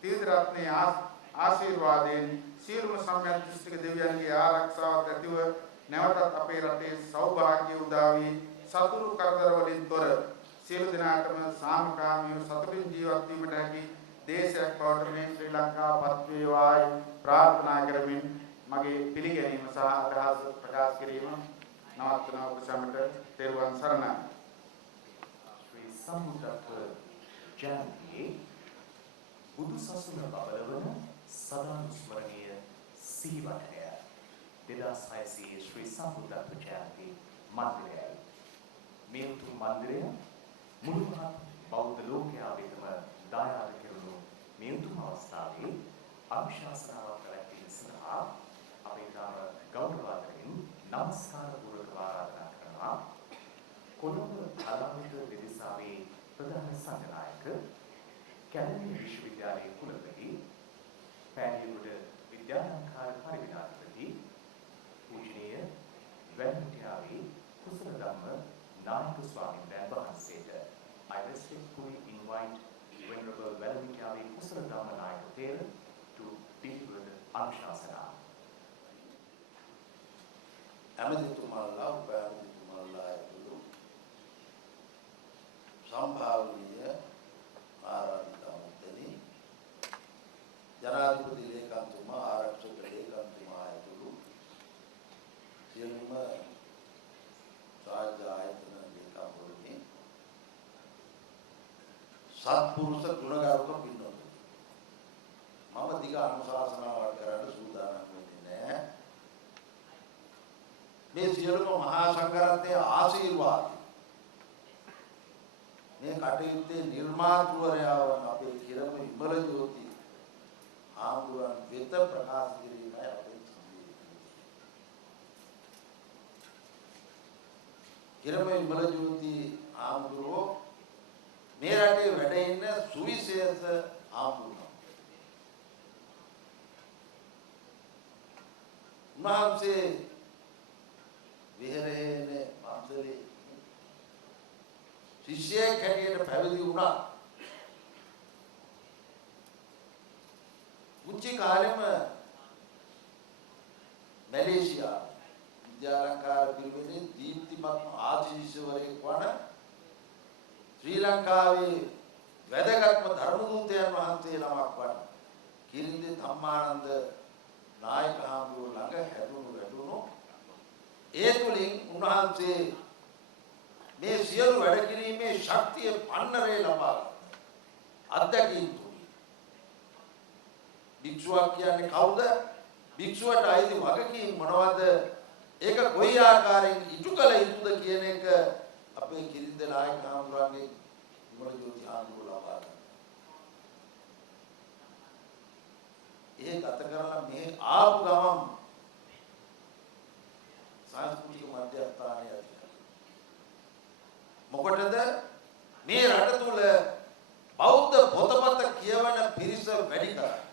තීර්ථ රත්නයේ ආශිර්වාදයෙන් සියලුම සම්‍යක් දෘෂ්ටික දෙවියන්ගේ ආරක්ෂාවත් ඇතිව නැවතත් අපේ රටේ සෞභාග්‍ය උදා වී සතුරු කරදර වලින් තොර සියලු දෙනාටම සාමකාමීව සතුටින් ජීවත් වීමට හැකි දේශයක් බවට මේ ශ්‍රී ලංකාව පත් වේවායි ප්‍රාර්ථනා කරමින් මගේ පිළිගැනීම සහ අදහස් ප්‍රකාශ කිරීම නවත්වන ඔබ සැමට තෙරුවන් සරණයි. ශ්‍රී සම්බුද්ධත්ව ජයන්තියේ බුදු සසුන බබලවන සදානුස්මරණීය සිහිවටය 2600 ශ්‍රී සම්බුද්ධත්ව ජයන්ති මන්දිරයයි. මේ උතුම් මන්දිරය මුළු මහත් බෞද්ධ ලෝකයා වෙතම දායාද කෙරුණු මේ උතුම් අවස්ථාවේ අනුශාසනාවක් පැවැත්වීම සඳහා අපේ තාම ගෞරවාදරෙන් නමස්කාර පූර්වක ආරාධනා කරනවා කොළඹ අලංගිත දෙවිසාවේ ප්‍රධාන සංඝනායක කැලණිය විශ්වවිද්‍යාලයේ කුලපති පැහැදිලිවුඩ විද්‍යාලංකාර පරිවිනාධිපති පූජනීය වැලිමුටියාවේ කුසල ධම්ම නායක ස්වාමීන් වහන්සේට I respectfully invite Venerable Velamutiawe Kusala Dhamma Nayaka Thera to deal with Anushasana. ඇමතිතුමාලා උපඇමතිතුමාලා ඇතුළු සම්භාවනීය ආරාධිත මුත්තනි ජනාධිපති ලේකම්තුමා ආරක්ෂක ලේකම්තුමා ඇතුළු සියලුම රාජ්‍ය ආයතන ලේකම්වරුනි සත්පුරුෂ ගුණගරුක පින්නතුනි මම දිග අනුශාසනාවක් කරන්න සූදානම් වෙන්නේ නැහැ. මේ සියලුම මහා සංඝරත්නයේ ආශිර්වාද මේ කටයුත්තේ නිර්මාතෘවරයා වන අපේ කිරම විමල ජෝති ආමුවන් වෙත ප්‍රකාශ කිරීමයි අපේ සිද්ධිය. කිරම විමල ජෝති ආමුරෝ මේ රටේ වැඩ ඉන්න සුවිශේෂ ආමුරුවා. උන්වහන්සේ විහෙරේනේ පන්සලේ ශිෂ්‍යයෙක් හැටියට පැවිදි වුණා. පුංචි කාලෙම මැලේසියා විද්‍යාලංකාර පිරිවෙනේ දීප්තිමත් ආශිර්වාදවරයෙක් වන ශ්‍රී ලංකාවේ වැදගත්ම ධර්ම දූතයන් වහන්සේ නමක් වන කිරින්දේ ධම්මානන්ද නායක හාමුදුරුවෝ ළඟ හැදුණු වැටුණු ඒ තුලින් උන්වහන්සේ මේ සියලු වැඩ කිරීමේ ශක්තිය පන්නරේ ලබා අත්දැකීම් තුලින් භික්ෂුවක් කියන්නේ කවුද? භික්ෂුවට අයිති වගකීම් මොනවද? ඒක කොයි ආකාරයෙන් ඉටු කළ යුතුද කියන එක අපේ කිරින්ද නායක හාමුදුරන්ගේ විමල ජෝති හාමුදුරුවෝ ලබා ගන්නවා. ඒ ගත කරලා මේ ආපු ගමන් සංස්කෘතික මධ්‍යස්ථානය මොකටද මේ රට තුල බෞද්ධ පොතපත කියවන පිරිස වැඩි කරන්නේ.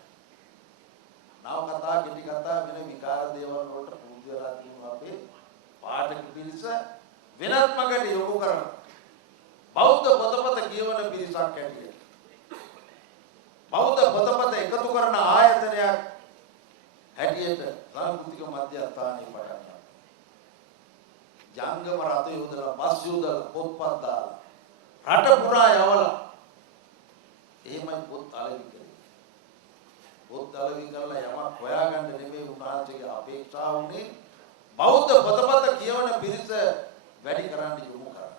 නව කතා කෙටි කතා වෙන විකාර දේවල් වලට පුරුදු වෙලා තියෙන අපේ පාඨක පිරිස වෙනත් මගට යොමු කරනවා. කියවන පිරිසක් හැටියට බෞද්ධ පොතපත එකතු කරන ආයතනයක් හැටියට සංස්කෘතික මධ්‍යස්ථානයේ පටන් ගන්නවා. ජංගම රථ යොදලා බස් යොදලා පොත්පත් දාලා රට පුරා යවලා එහෙමයි පොත් අලෙවි කරේ. පොත් අලෙවි කරලා යමක් හොයාගන්න නෙමෙයි උන්වහන්සේගේ අපේක්ෂාව උනේ බෞද්ධ පොතපත කියවන පිරිස වැඩි කරන්න යොමු කරා.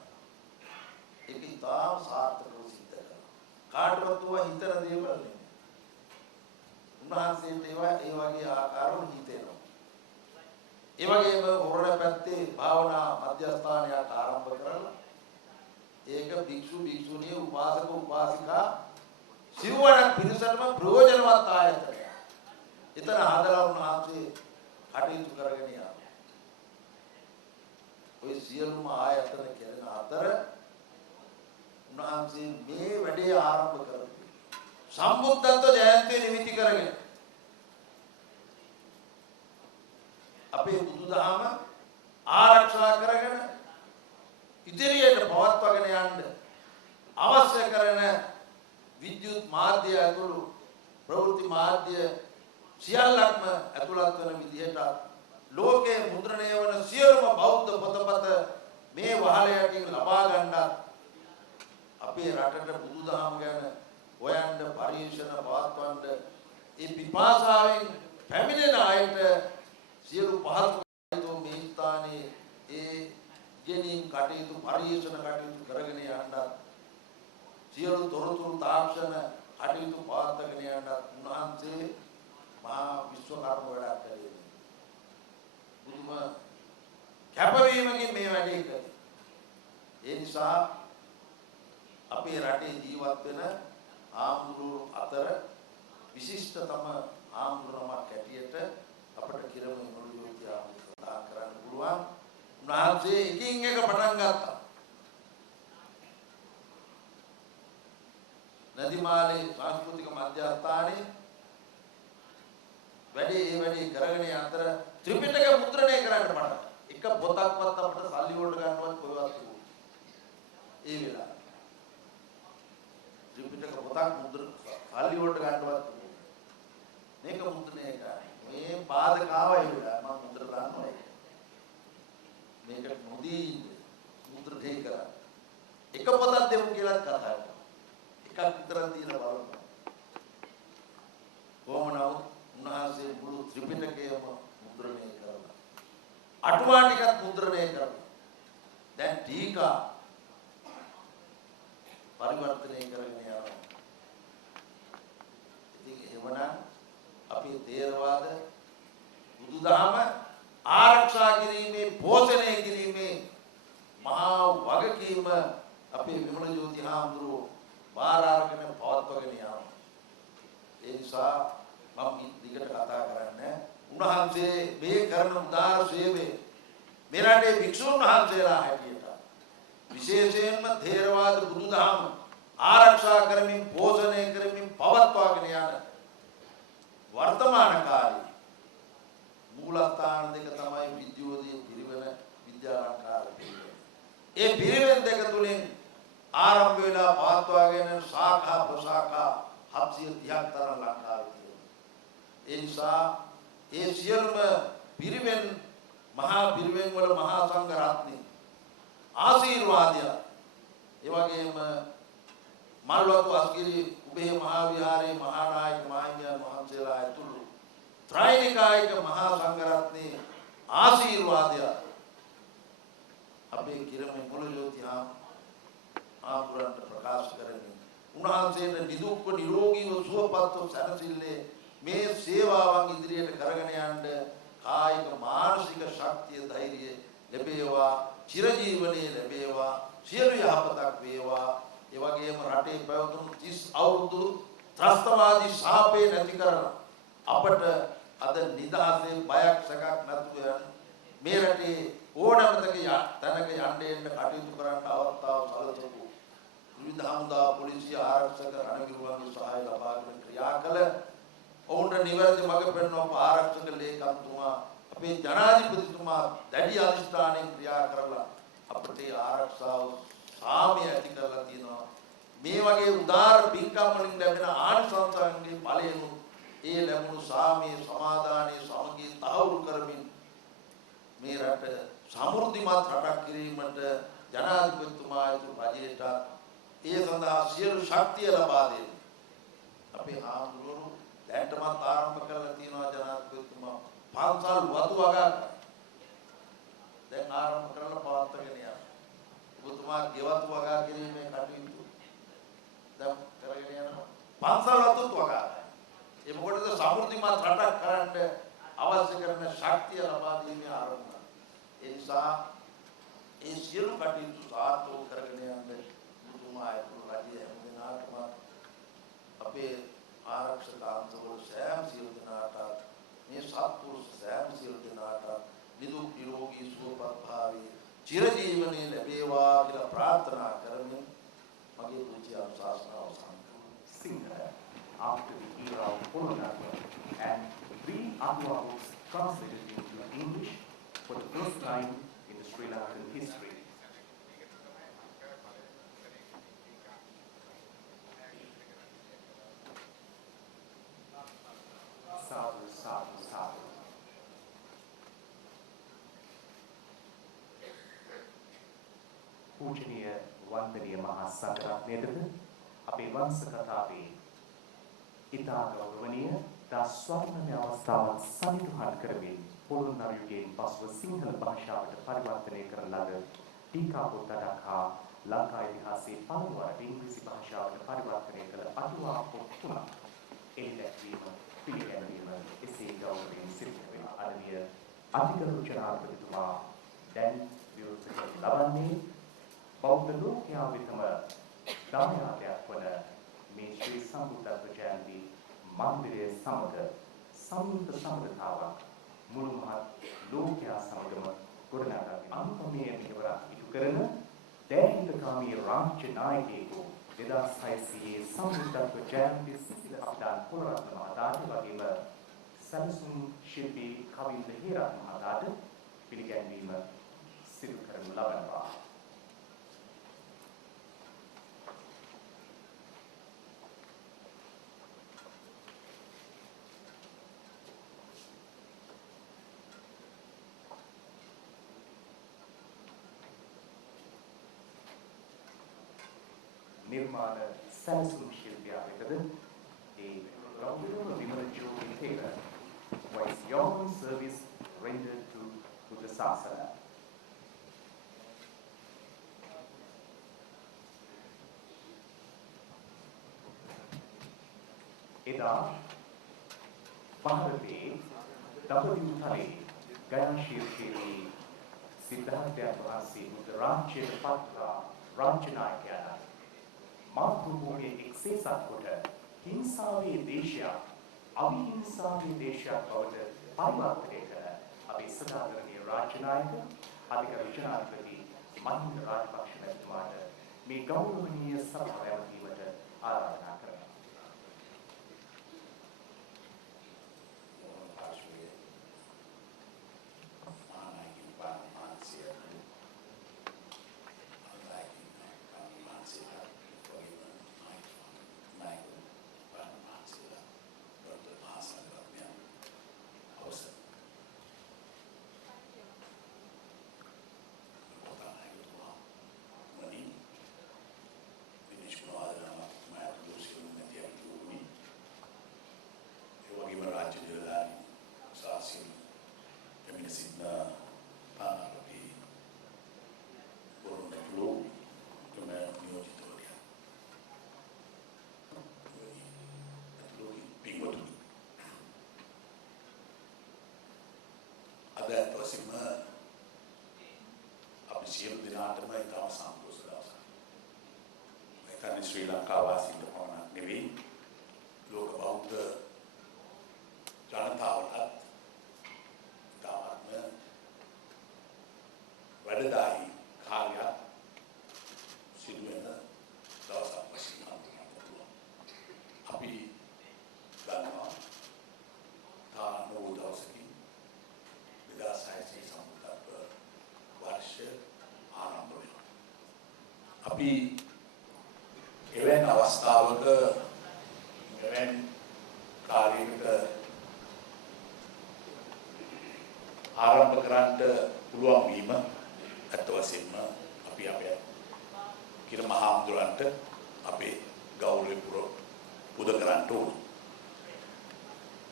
ඒක ඉතාම සාර්ථකව සිද්ධ කළා. කාටවත් උවා හිතන දේවල් නෙමෙයි. උන්වහන්සේට ඒ වගේ ආකාරව හිතෙනවා. ඒ වගේම හොරණ පැත්තේ භාවනා මධ්‍යස්ථානයක් ආරම්භ කරලා ඒක භික්ෂු භික්ෂුණී උපාසක උපාසිකා සිව්වණක් පිරිසටම ප්‍රයෝජනවත් ආයතනයක්. එතන හදලා උන්වහන්සේ කටයුතු කරගෙන යනවා. ඔය සියලුම ආයතන කෙරෙන අතර උන්වහන්සේ මේ වැඩේ ආරම්භ කරලා සම්බුද්ධත්ව ජයන්තිය නිමිති කරගෙන අපේ බුදුදහම ආරක්ෂා කරගෙන ඉදිරියට පවත්වාගෙන යන්න අවශ්‍ය කරන විද්‍යුත් මාධ්‍ය ඇතුළු ප්‍රවෘත්ති මාධ්‍ය සියල්ලක්ම ඇතුළත් වන විදිහට ලෝකයේ මුද්‍රණය වන සියලුම බෞද්ධ පොතපත මේ වහලයකින් ලබා ගන්නත් අපේ රටට බුදුදහම ගැන හොයන්න පරිශන පවත්වන්න ඒ පිපාසාවෙන් පැමිණෙන අයට සියලු පහසුකම් මේ ස්ථානයේ ඒ ගෙනින් කටයුතු පරිශන කටයුතු කරගෙන යන්නත් සියලු තොරතුරු තාක්ෂණ කටයුතු පවත්වාගෙන යන්නත් උන්වහන්සේ මහා විශ්වකර්ම වැඩක් කළේ. බුදුම කැපවීමකින් මේ වැඩේ කළේ. ඒ නිසා අපේ රටේ ජීවත් වෙන ආමුදුරු අතර විශිෂ්ටතම ආමුදුරමක් හැටියට අපට කිරම මොළුවේ ආමුදුරා කරන්න පුළුවන්. උන්වහන්සේ එකින් එක පටන් ගත්තා. නදිමාලේ සංස්කෘතික මධ්‍යස්ථානයේ වැඩි කරගෙන අතර ත්‍රිපිටක මුද්‍රණය කරන්න පටන්. එක පොතක්වත් අපිට සල්ලි වලට ගන්නවත් කොහෙවත් තිබුණේ. ඒ වෙලාවේ ත්‍රිපිටක පොතක් සල්ලි වලට ගන්නවත් මේක මුද්‍රණය කරා. මේ බාධකාව ඒ වෙලාවේ මම මුද්‍ර දානවා. මේක නොදී මුද්‍රණය කරා. එක පොතක් දෙමු කියලා කතා කරා. එකක් විතරක් දීලා බලන්න. කොහොමනව උන්වහන්සේ මුළු ත්‍රිපිටකයම මුද්‍රණය කරලා අටුවා ටිකත් මුද්‍රණය කරලා දැන් ටීකා පරිවර්තනය කරගෙන යනවා. ඉතින් එහෙමනම් අපේ තේරවාද බුදුදහම ආරක්ෂා කිරීමේ පෝෂණය කිරීමේ මහා වගකීම අපේ විමල ජෝති හාමුදුරුවෝ බාර අරගෙන පවත්වාගෙන යනවා. ඒ නිසා මම දිගට කතා කරන්නේ උන්වහන්සේ මේ කරන උදාර සේවය මේ රටේ භික්ෂුන් වහන්සේලා හැටියට විශේෂයෙන්ම ථේරවාද බුදුදහම ආරක්ෂා කරමින් පෝෂණය කරමින් පවත්වාගෙන යන වර්තමාන කාලේ මූලස්ථාන දෙක තමයි විද්‍යෝදය පිරිවෙන විද්‍යාලංකාර පිරිවෙන. ඒ පිරිවෙන දෙක තුලින් ආරම්භ වෙලා පවත්වාගෙන ශාඛා ප්‍රශාඛා 730ක් තරම් ලංකාවේ තියෙනවා. ඒ නිසා ඒ සියලුම පිරිවෙන් මහා පිරිවෙන් වල මහා සංඝ රත්නය ආශිර්වාදය ඒ වගේම මල්වතු අස්ගිරි උභය මහා විහාරයේ මහා නායක මහින්දයන් වහන්සේලා ඇතුළු ත්‍රිනිකායික මහා සංඝ රත්නයේ ආශිර්වාදය අපේ කිරමේ මොළජෝති ආපුරන්ට ප්‍රකාශ කරමින් උන්වහන්සේට නිදුක්ව නිරෝගීව සුවපත්ව සැනසෙල්ලේ මේ සේවාවන් ඉදිරියට කරගෙන යන්න කායික මානසික ශක්තිය ධෛර්යය ලැබේවා චිරජීවනයේ ලැබේවා සියලු යහපතක් වේවා. ඒ වගේම රටේ පැවතුණු 30 අවුරුදු ත්‍රස්තවාදී ශාපේ නැති කරලා අපට අද නිදහසේ බයක් සැකක් නැතුව මේ රටේ ඕනම තැනක යන්න එන්න කටයුතු කරන්න අවස්ථාව සැලසෙමු. විවිධ හමුදා පොලිසිය ආරක්ෂක රණවිරුවන්ගේ සහාය ලබාගෙන ක්‍රියා කළ ඔවුන්ට නිවැරදි මඟ පෙන්වපු ආරක්ෂක ලේකම්තුමා අපේ ජනාධිපතිතුමා දැඩි අධිෂ්ඨානයෙන් ක්‍රියා කරලා අපට ආරක්ෂාව සාමය ඇති කරලා තියෙනවා. මේ වගේ උදාර පින්කම් වලින් ලැබෙන ආනිසංසයන්ගේ ඵලයෙන් ඒ ලැබුණු සාමයේ සමාදානයේ සමගිය තහවුරු කරමින් මේ රට සමෘද්ධිමත් රටක් කිරීමට ජනාධිපතිතුමා ඇතුළු රජයට ඒ සඳහා සියලු ශක්තිය ලබා දෙන්න. අපේ ආණ්ඩුවරු දැන්ටමත් ආරම්භ කරලා තියෙනවා ජනාධිපතිතුමා පන්සල් වතු වගා දැන් ආරම්භ කරලා පවත්වාගෙන යනවා. ඔබතුමා ගෙවතු වගා කිරීමේ කටයුතු දැන් කරගෙන යනවා. පන්සල් වතුත් වගා. ඒ මොකටද සමෘද්ධිමත් රටක් කරන්න අවශ්‍ය කරන ශක්තිය ලබා දීමේ ආරම්භය. ඒ නිසා ඒ සියලු කටයුතු සාර්ථක කරගෙන යන්න ඔබතුමා ඇතුළු රජයේ හැම දිනාටම අපේ ආරක්ෂක අන්තවල සෑම සියලු දෙනාට මේ සත්පුරුෂ සෑම සියලු දෙනාට නිදුක් නිරෝගී සුවපත් භාවී චිරජීවනයේ ලැබේවා කියලා ප්‍රාර්ථනා කරමින් මගේ පුංචි අනුශාසනාව අවසන් කරනවා. Sinhala after the era of Polonnaruwa and 3 Anuwa books translated into English for the first time in the Sri Lankan history. Sadhu, sadhu, sadhu. පූජනීය වන්දනීය මහා සංඝරත්නයටද අපේ වංශ කතාවේ ඉතා ගෞරවනීය දා ස්වර්ණමය අවස්ථාවක් සනිටුහන් කරමින් පොළොන්නරුවේගෙන් පසුව සිංහල භාෂාවට පරිවර්තනය කරන ලද ටීකා පොත් අටක් හා ලංකා ඉතිහාසයේ පළමු වරට ඉංග්‍රීසි භාෂාවට පරිවර්තනය කළ අටුවා පොත් තුනක් එහි දැක්වීම පිළිගැනීම එසේ ගෞරවයෙන් සිදු වෙන අදමිය අධිකරු ජනාධිපතිතුමා දැන් විවෘත කරනු ලබන්නේ බෞද්ධ ලෝකයා වෙතම දායාදයක් වන මේ ශ්‍රී සම්බුද්ධත්ව ජයන්ති මන්දිරය සමග සම්මුත සම්බන්ධතාවක් මුළු මහත් ලෝකයා සමගම ගොඩනගා අනුකම්පනීය පිටවරක් ඉටු කරන දෑහිඳකාමී රාජ්‍ය නායකයෙකු 2600 සම්බුද්ධත්ව ජයන්ති සිසිල අපදාන පොළොරත්න මහතාට වගේම සම්සුන් ශිල්පී කවින්ද හේරත් මහතාට පිළිගැන්වීම සිදු කරනු ලබනවා. निर्माण सैलसुम शिल्पिया वेतद a Raul Vimal Jyoti Taylor was your service rendered to the Sasana. එදා ಭಾರತේ දඹදිවුතලේ ගයාශීර්ෂයේ සිද්ධාර්ථයන් වහන්සේ බුද්ධ රාජ්‍යයට පත්වා රාජ්‍ය නායකයා මාතෘභූමියේ එක්සේසත් කොට හිංසාවේ දේශයක් අවිහිංසාවේ දේශයක් බවට පරිවර්තනය කර අපේ සදාදරණීය රාජ්‍ය නායක අධිකරු ජනාධිපති මහින්ද රාජපක්ෂ මැතිතුමාට මේ ගෞරවනීය සභාව පැවැත්වීමට ආරාධනා කරනවා. වශයෙන්ම අපි සියලු දෙනාටම ඉතාම සන්තෝෂ දවසක්. මේ ශ්‍රී ලංකා වාසීන්ට පමණක් නෙවෙයි ලෝක බෞද්ධ ජනතාවටත් ඉතාමත්ම වැඩදායී කාර්යයක් සිදු වෙන දවසක් වශයෙන් හඳුන්වන්න පුළුවන්. අපි දන්නවා තානෝ දවසකින් 2600 සම්බුද්ධත්ව වර්ෂ ආරම්භ වෙනවා. අපි එවැනි අවස්ථාවක එවැනි කාර්යයකට ආරම්භ කරන්නට පුළුවන් වීම ඇත්ත වශයෙන්ම අපි අපේ කිර මහාමුදුරන්ට අපේ ගෞරවය පුද කරන්න ඕන.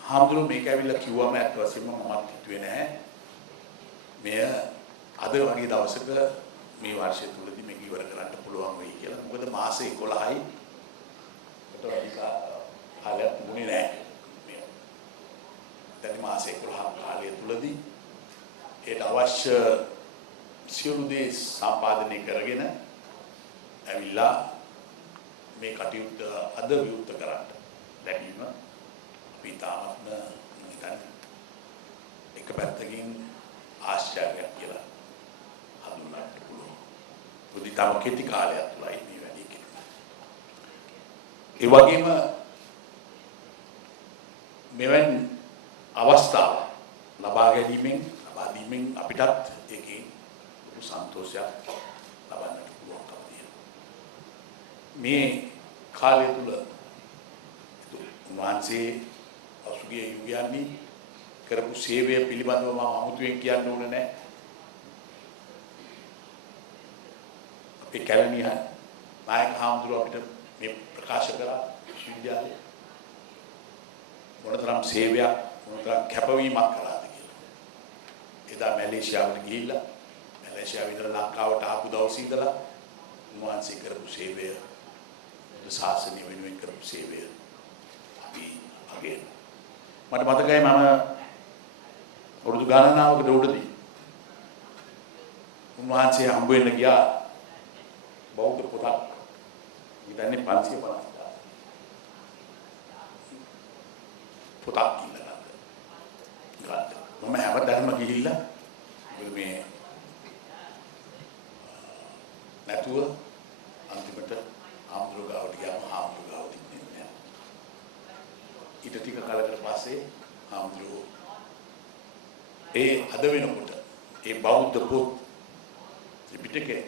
හාමුදුරුවෝ මේක ඇවිල්ලා කිව්වම ඇත්ත වශයෙන්ම මමත් හිතුවේ නැහැ. මෙය අද වගේ දවසක මේ වර්ෂය තුලදී මේක ඉවර කරන්න පුළුවන් වෙයි කියලා. මොකද මාස 11යි කට වැඩි කාලයක් තිබුණේ නැහැ. දැන් මාස 11 කාලය තුලදී ඒට අවශ්‍ය සියලු දේ සම්පාදනය කරගෙන ඇවිල්ලා මේ කටයුත්ත අද විවෘත කරන්න ලැබීම අපි තාමත්ම හිතන්නේ එක පැත්තකින් ආශ්චර්යයක් කියලා හඳුන්වන්නට පුළුවන්. බුද්ධිතාව කෙටි කාලයක් තුලයි මේ වැඩි කෙරෙන්නේ. ඒ වගේම මෙවැනි අවස්ථාව ලබා දීමෙන් අපිටත් ඒකේ ලොකු සන්තෝෂයක් ලබන්නට පුළුවන්කම තියෙනවා. මේ කාලය තුල උන්වහන්සේ අසුගිය යුගයන්හි කරපු සේවය පිළිබඳව මම අමුතුවෙන් කියන්න ඕන නැහැ. අපේ කැලණිය නායක හාමුදුරුවෝ අපිට මේ ප්‍රකාශ කරා විශ්වවිද්‍යාලයේ මොනතරම් සේවයක් මොනතරම් කැපවීමක් කරාද කියලා. එදා මැලේසියාවට ගිහිල්ලා මැලේසියාවේ ඉඳලා ලංකාවට ආපු දවසේ ඉඳලා උන්වහන්සේ කරපු සේවය ශාසනය වෙනුවෙන් කරපු සේවය අපි අගයන. මට මතකයි මම අවුරුදු ගණනාවකට උඩදී උන්වහන්සේ හම්බ වෙන්න ගියා බෞද්ධ පොතක් ඉතින් 550 පොතක් ඉඳලා මම හැමදාම ගිහිල්ලා මේ නැතුව අන්තිමට ආම්දුරගාවට ගියාම ආම්දුරගාවට ඉන්නේ නැහැ. ඊට ටික කාලයකට පස්සේ ආම්දුරෝ ඒ අද වෙනකොට ඒ බෞද්ධ පොත් ත්‍රිපිටකේ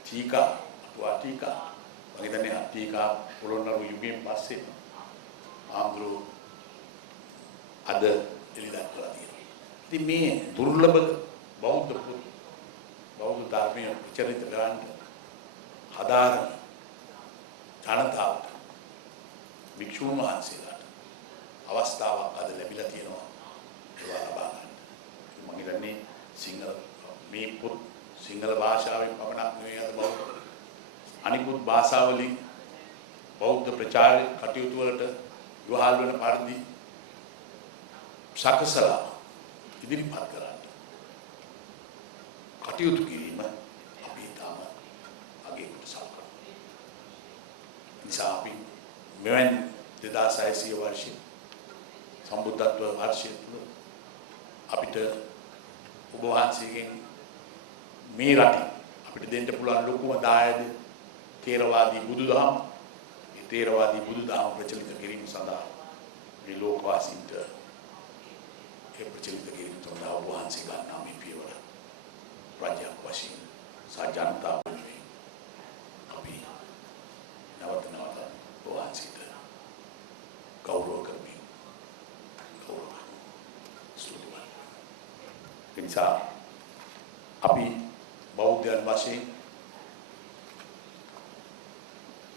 ටීකා වටිකා වගේ දැන් ටීකා පොළොන්නරු යුගයෙන් පස්සේ ආම්දුරෝ අද එළිදක්වලා තියෙනවා. ඉතින් මේ දුර්ලභ බෞද්ධ පොත් බෞද්ධ ධර්මය ප්‍රචලිත කරන්න හදාරන ජනතාවට භික්ෂුන් වහන්සේලාට අවස්ථාවක් අද ලැබිලා තියෙනවා ඒවා ලබා ගන්න. මම හිතන්නේ සිංහල මේ පොත් සිංහල භාෂාවෙන් පමණක් නෙවෙයි අද බෞද්ධ අනිකුත් භාෂාවලින් බෞද්ධ ප්‍රචාර කටයුතු වලට විවහල් වෙන පරිදි සකසලා ඉදිරිපත් කරන්න කටයුතු කිරීම අපි තාම අගේ කොට සලකනවා. නිසා අපි මෙවැනි 2600 වර්ෂයේ සම්බුද්ධත්ව වර්ෂය තුළ අපිට ඔබ වහන්සේගෙන් මේ රටේ අපිට දෙන්න පුළුවන් ලොකුම දායද තේරවාදී බුදුදහම. මේ තේරවාදී බුදුදහම ප්‍රචලිත කිරීම සඳහා මේ ලෝකවාසීන්ට ඒ ප්‍රචලිත කිරීම සඳහා ඔබ වහන්සේ ගන්නා මේ පියවර රාජ්‍යයක් වශයෙන් සාජනතාව වෙනුවෙන් අපි නැවත ඔබ වහන්සේට ගෞරව කරමින් ගෞරව ස්තුතිවන්ත. එනිසා අපි බෞද්ධයන් වශයෙන්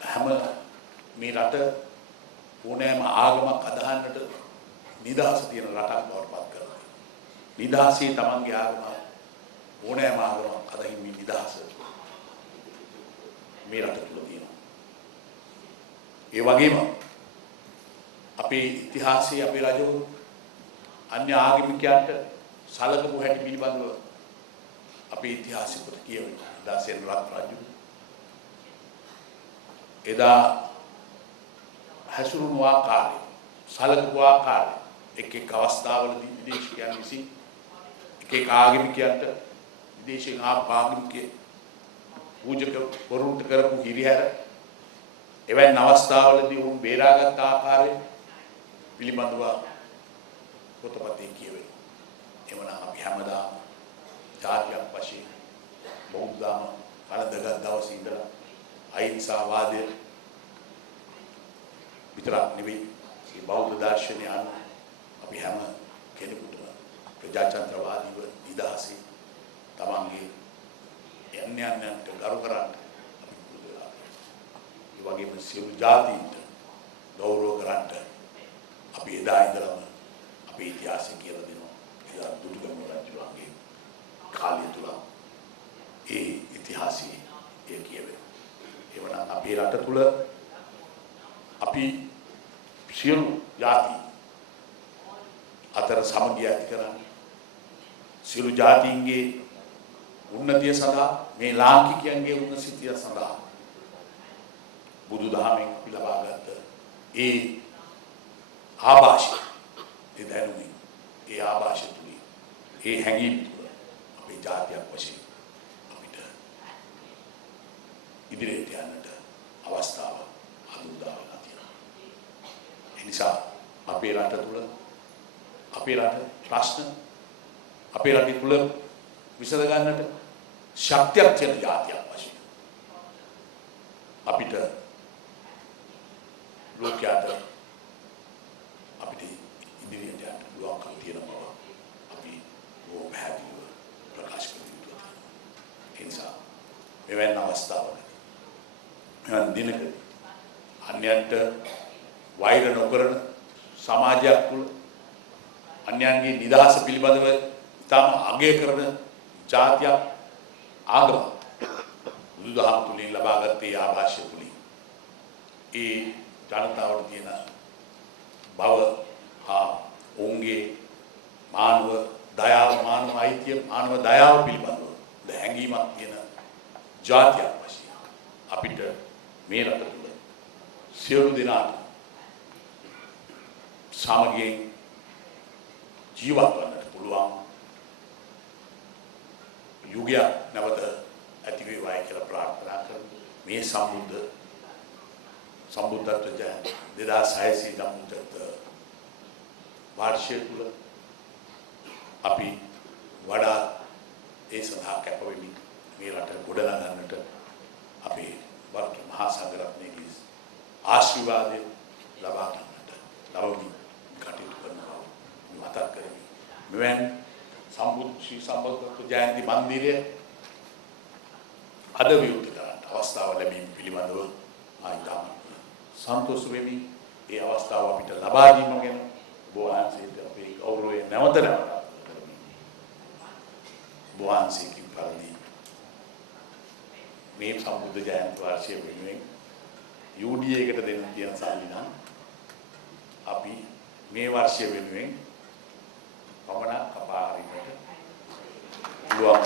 හැම මේ රට ඕනෑම ආගමක් අදහන්නට නිදහස තියෙන රටක් බවට පත් කරනවා. නිදහසේ තමන්ගේ ආගම ඕනෑම ආගමක් අදහිමින් නිදහස මේ රට තුළ තියෙනවා. ඒ වගේම අපේ ඉතිහාසයේ අපේ රජවරු අන්‍ය ආගමිකයන්ට සලකපු හැටි පිළිබඳව අපේ ඉතිහාසෙ පොත කියවෙනවා. දාසෙන් රත් රජු එදා හැසුරුණු ආකාරය සලකපු ආකාරය එක් අවස්ථාවලදී විදේශිකයන් විසින් එක ආගමිකයන්ට විදේශයෙන් ආපු ආගමිකයේ පූජක වරුන්ට කරපු හිරිහැර එවැනි අවස්ථාවලදී උන් බේරාගත් ආකාරය පිළිබඳව පොතපතේ කියවෙනවා. එවනම් අපි හැමදාම ජාතියක් වශයෙන් බෞද්ධම කලදගත් දවසේ ඉඳලා අහිංසාවාදය විතරක් නෙවෙයි මේ බෞද්ධ දර්ශනය අනුව අපි හැම කෙනෙකුටම ප්‍රජාතන්ත්‍රවාදීව නිදහසේ තමන්ගේ යන්නයන්ට ගරු කරන්න අපි පුරුදු වෙලා. ඒ වගේම සියලු ජාතීන්ට ගෞරව කරන්න අපි එදා ඉඳලම අපේ ඉතිහාසය කියලා දෙනවා. එදා දුටුගැමුණු රජුගේ කාලය තුල ඒ ඉතිහාසයේ ඒ කියවෙනවා. එවනම් අපේ රට තුල අපි සියලු ජාති අතර සමගිය ඇති කරන්නේ සියලු ජාතීන්ගේ උන්නතිය සඳහා මේ ලාංකිකයන්ගේ උන්නතිය සඳහා බුදුදහමෙන් අපි ලබාගත් ඒ ආభాෂය ඒ දැනුමින් ඒ ආభాෂය තුලින් ඒ හැඟීම් තුල අපේ ජාතියක් වශයෙන් අපිට ඉදිරියට යන්නට අවස්ථාව අනුදා වෙලා තියෙනවා. ඒ නිසා අපේ රට තුල අපේ රට ප්‍රශ්න අපේ රට තුල විසඳ ගන්නට ශක්තියක් තියෙන ජාතියක් වශයෙන් අපිට ලෝකයට අපිට ඉදිරියට යන්න පුළුවන්කම තියෙන බව අපි බොහෝ පැහැදිලිව ප්‍රකාශ කර යුතුයි. ඒ නිසා මෙවැනි අවස්ථාවක මෙවන් දිනක අන්‍යයන්ට වෛර නොකරන සමාජයක් තුළ අන්‍යයන්ගේ නිදහස පිළිබඳව ඉතාම අගය කරන ජාතියක් ආගම බුදුදහම තුලින් ලබාගත් ඒ ආభాෂය තුලින් ඒ ජනතාවට තියෙන බව හා ඔවුන්ගේ මානව දයාව මානව අයිතිය මානව දයාව පිළිබඳව හැඟීමක් තියෙන ජාතියක් වශයෙන් අපිට මේ රට තුළ සියලු දෙනාට සමගියෙන් ජීවත් වන්නට පුළුවන් යුගයක් නැවත ඇති වේවායි කියලා ප්‍රාර්ථනා කරමු. මේ සම්බුද්ධත්ව ජයන්ති 2600 සම්බුද්ධත්ව වාර්ෂිකය තුළ අපි වඩා ඒ සඳහා කැප වෙමින් මේ රට ගොඩනගන්නට අපේ වර්ග මහා සංඝරත්නයේ ආශිර්වාදය ලබා ගන්නට ලබමින් කටයුතු කරනවා මතක් කරමි. මෙවැනි ශ්‍රී සම්බුද්ධත්ව ජයන්ති මන්දිරය අද විවෘත කරන්න අවස්ථාව ලැබීම පිළිබඳව ආයිතාම සන්තෝෂ වෙමි. ඒ අවස්ථාව අපිට ලබා දීම ගැන බෝවහන්සේට අපේ ගෞරවය නැවත කරමි. බෝවහන්සේකින් පරිදි මේ සම්බුද්ධ ජයන්ති වාර්ෂිකය වෙනුවෙන් UDA එකට දෙන්න තියෙන සල්ලි නම් අපි මේ වර්ෂය වෙනුවෙන් පමණක් කපා හරින්නට පුළුවන්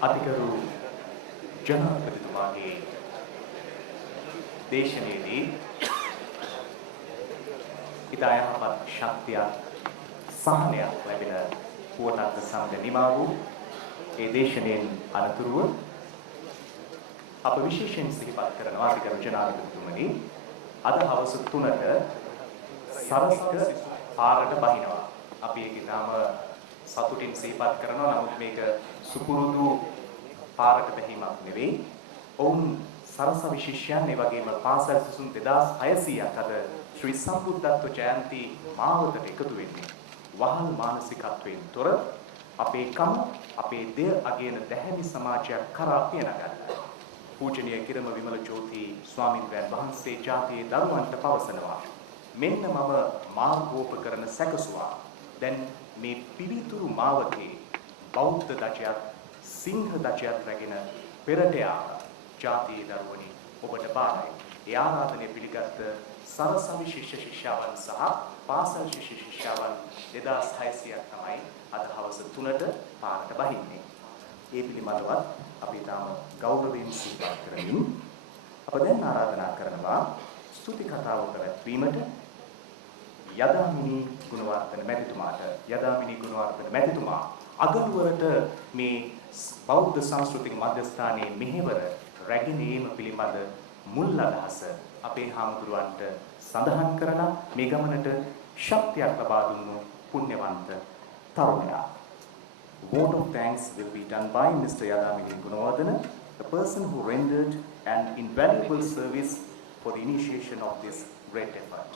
අතිගරු ජනාධිපතිතුමාගේ දේශනයේදී ඉතා යහපත් ශක්තියක් සහනයක් ලැබෙන පුවතක් සමග නිමා වූ ඒ දේශනෙන් අනතුරුව අප විශේෂයෙන් සිහිපත් කරනවා අතිගරු ජනාධිපතිතුමනි අද හවස 3ට සරස්ක පාරට බහිනවා. අපි ඒක ඉතාම සතුටින් සිහිපත් කරනවා. නමුත් මේක සුපුරුදු පාරට බැහිමක් නෙවෙයි. ඔවුන් සරස විශේෂයන් ඒ වගේම පාසල් සිසුන් 2600ක් අද ශ්‍රී සම්බුද්ධත්ව ජයන්ති මාවතට එකතු වෙන්නේ. වහල් මානසිකත්වයෙන් තොර අපේකම අපේ දෙය අගයන දැහැමි සමාජයක් කරා පියනගන්න. පූජනීය කිරම විමල ජෝති ස්වාමීන් වහන්සේ ජාතියේ දරුවන්ට පවසනවා. මෙන්න මම මාර්ගෝපකරණ සැකසුවා. දැන් මේ පිවිතුරු මාවතේ බෞද්ධ දජයත් සිංහ දජයත් රැගෙන පෙරට යාම ජාතියේ දරුවනි ඔබට බාරයි. ඒ ආරාධනය පිළිගත් සරස විශේෂ ශිෂ්‍යාවන් සහ පාසල් ශිෂ්‍ය ශිෂ්‍යාවන් 2600ක් තමයි අද හවස 3ට පාරට බහින්නේ. ඒ පිළිබඳවත් අපි තාම ගෞරවයෙන් සිහිපත් කරමින් අප දැන් ආරාධනා කරනවා ස්තුති කතාව පැවැත්වීමට යදාමිනී ගුණවර්ධන මැතිතුමා අගනුවරට මේ බෞද්ධ සංස්කෘතික මධ්‍යස්ථානයේ මෙහෙවර රැගෙන ඒම පිළිබඳ මුල් අදහස අපේ හාමුදුරුවන්ට සඳහන් කරලා මේ ගමනට ශක්තියක් ලබා දුන්නු පුණ්‍යවන්ත තරුණයා. Vote of thanks will be done by Mr. Yadamini Gunawardena, the person who rendered an invaluable service for the initiation of this great effort.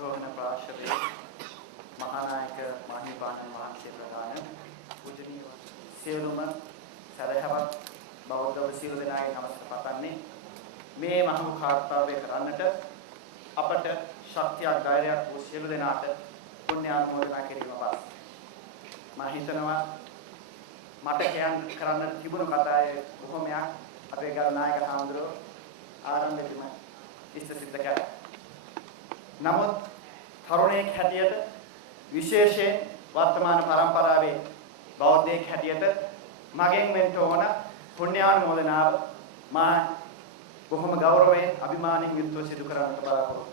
Rohana ප්‍රාශවයේ මහානායක මහින්පාණන් වහන්සේ ප්‍රදාන පූජනීය සියලුම සදහවත් බෞද්ධ සියලු දෙනාගේ නමස්කාර පතන්නේ මේ මහා කාර්යය කරන්නට අපට ශක්තියක් ධෛර්යයක් වූ සියලු දෙනාට පුණ්‍ය ආනුමෝදනා කිරීම පස් මම හිතනවා මට කරන්න තිබුණු කතාවේ බොහොමයක් අපේ ගල් නායක හාමුදුරුවෝ ආරම්භයේදීම ඉෂ්ට සිද්ධ කළා. නමුත් තරුණයෙක් හැටියට විශේෂයෙන් වර්තමාන පරම්පරාවේ බෞද්ධයෙක් හැටියට මගෙන් වෙන්න ඕන පුණ්‍යානුමෝදනාව මා බොහොම ගෞරවයෙන් අභිමානයෙන් යුක්තව සිදු කරන්නට බලාපොරොත්තු.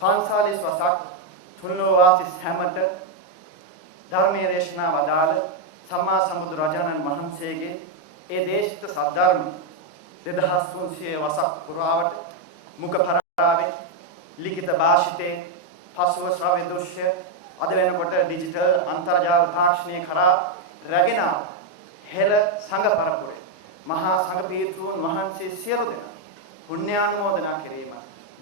45 වසක් තුන්ලෝ වාසී හැමත ධර්මයේ දේශනා වදාළ සම්මා සම්බුදු රජාණන් වහන්සේගේ ඒ දේශිත සද්ධර්ම 2300 වසක් පුරාවට මුඛ පරාවේ ලිඛිත භාෂිතේ පසුව ශ්‍රව්‍ය දෘශ්‍ය අද වෙනකොට ඩිජිටල් අන්තර්ජාල තාක්ෂණය කරා රැගෙන හෙළ සංඝ පරපුරේ මහා සංඝ පීඨුන් වහන්සේ සියලු දෙනා පුණ්‍යානුමෝදනා කිරීම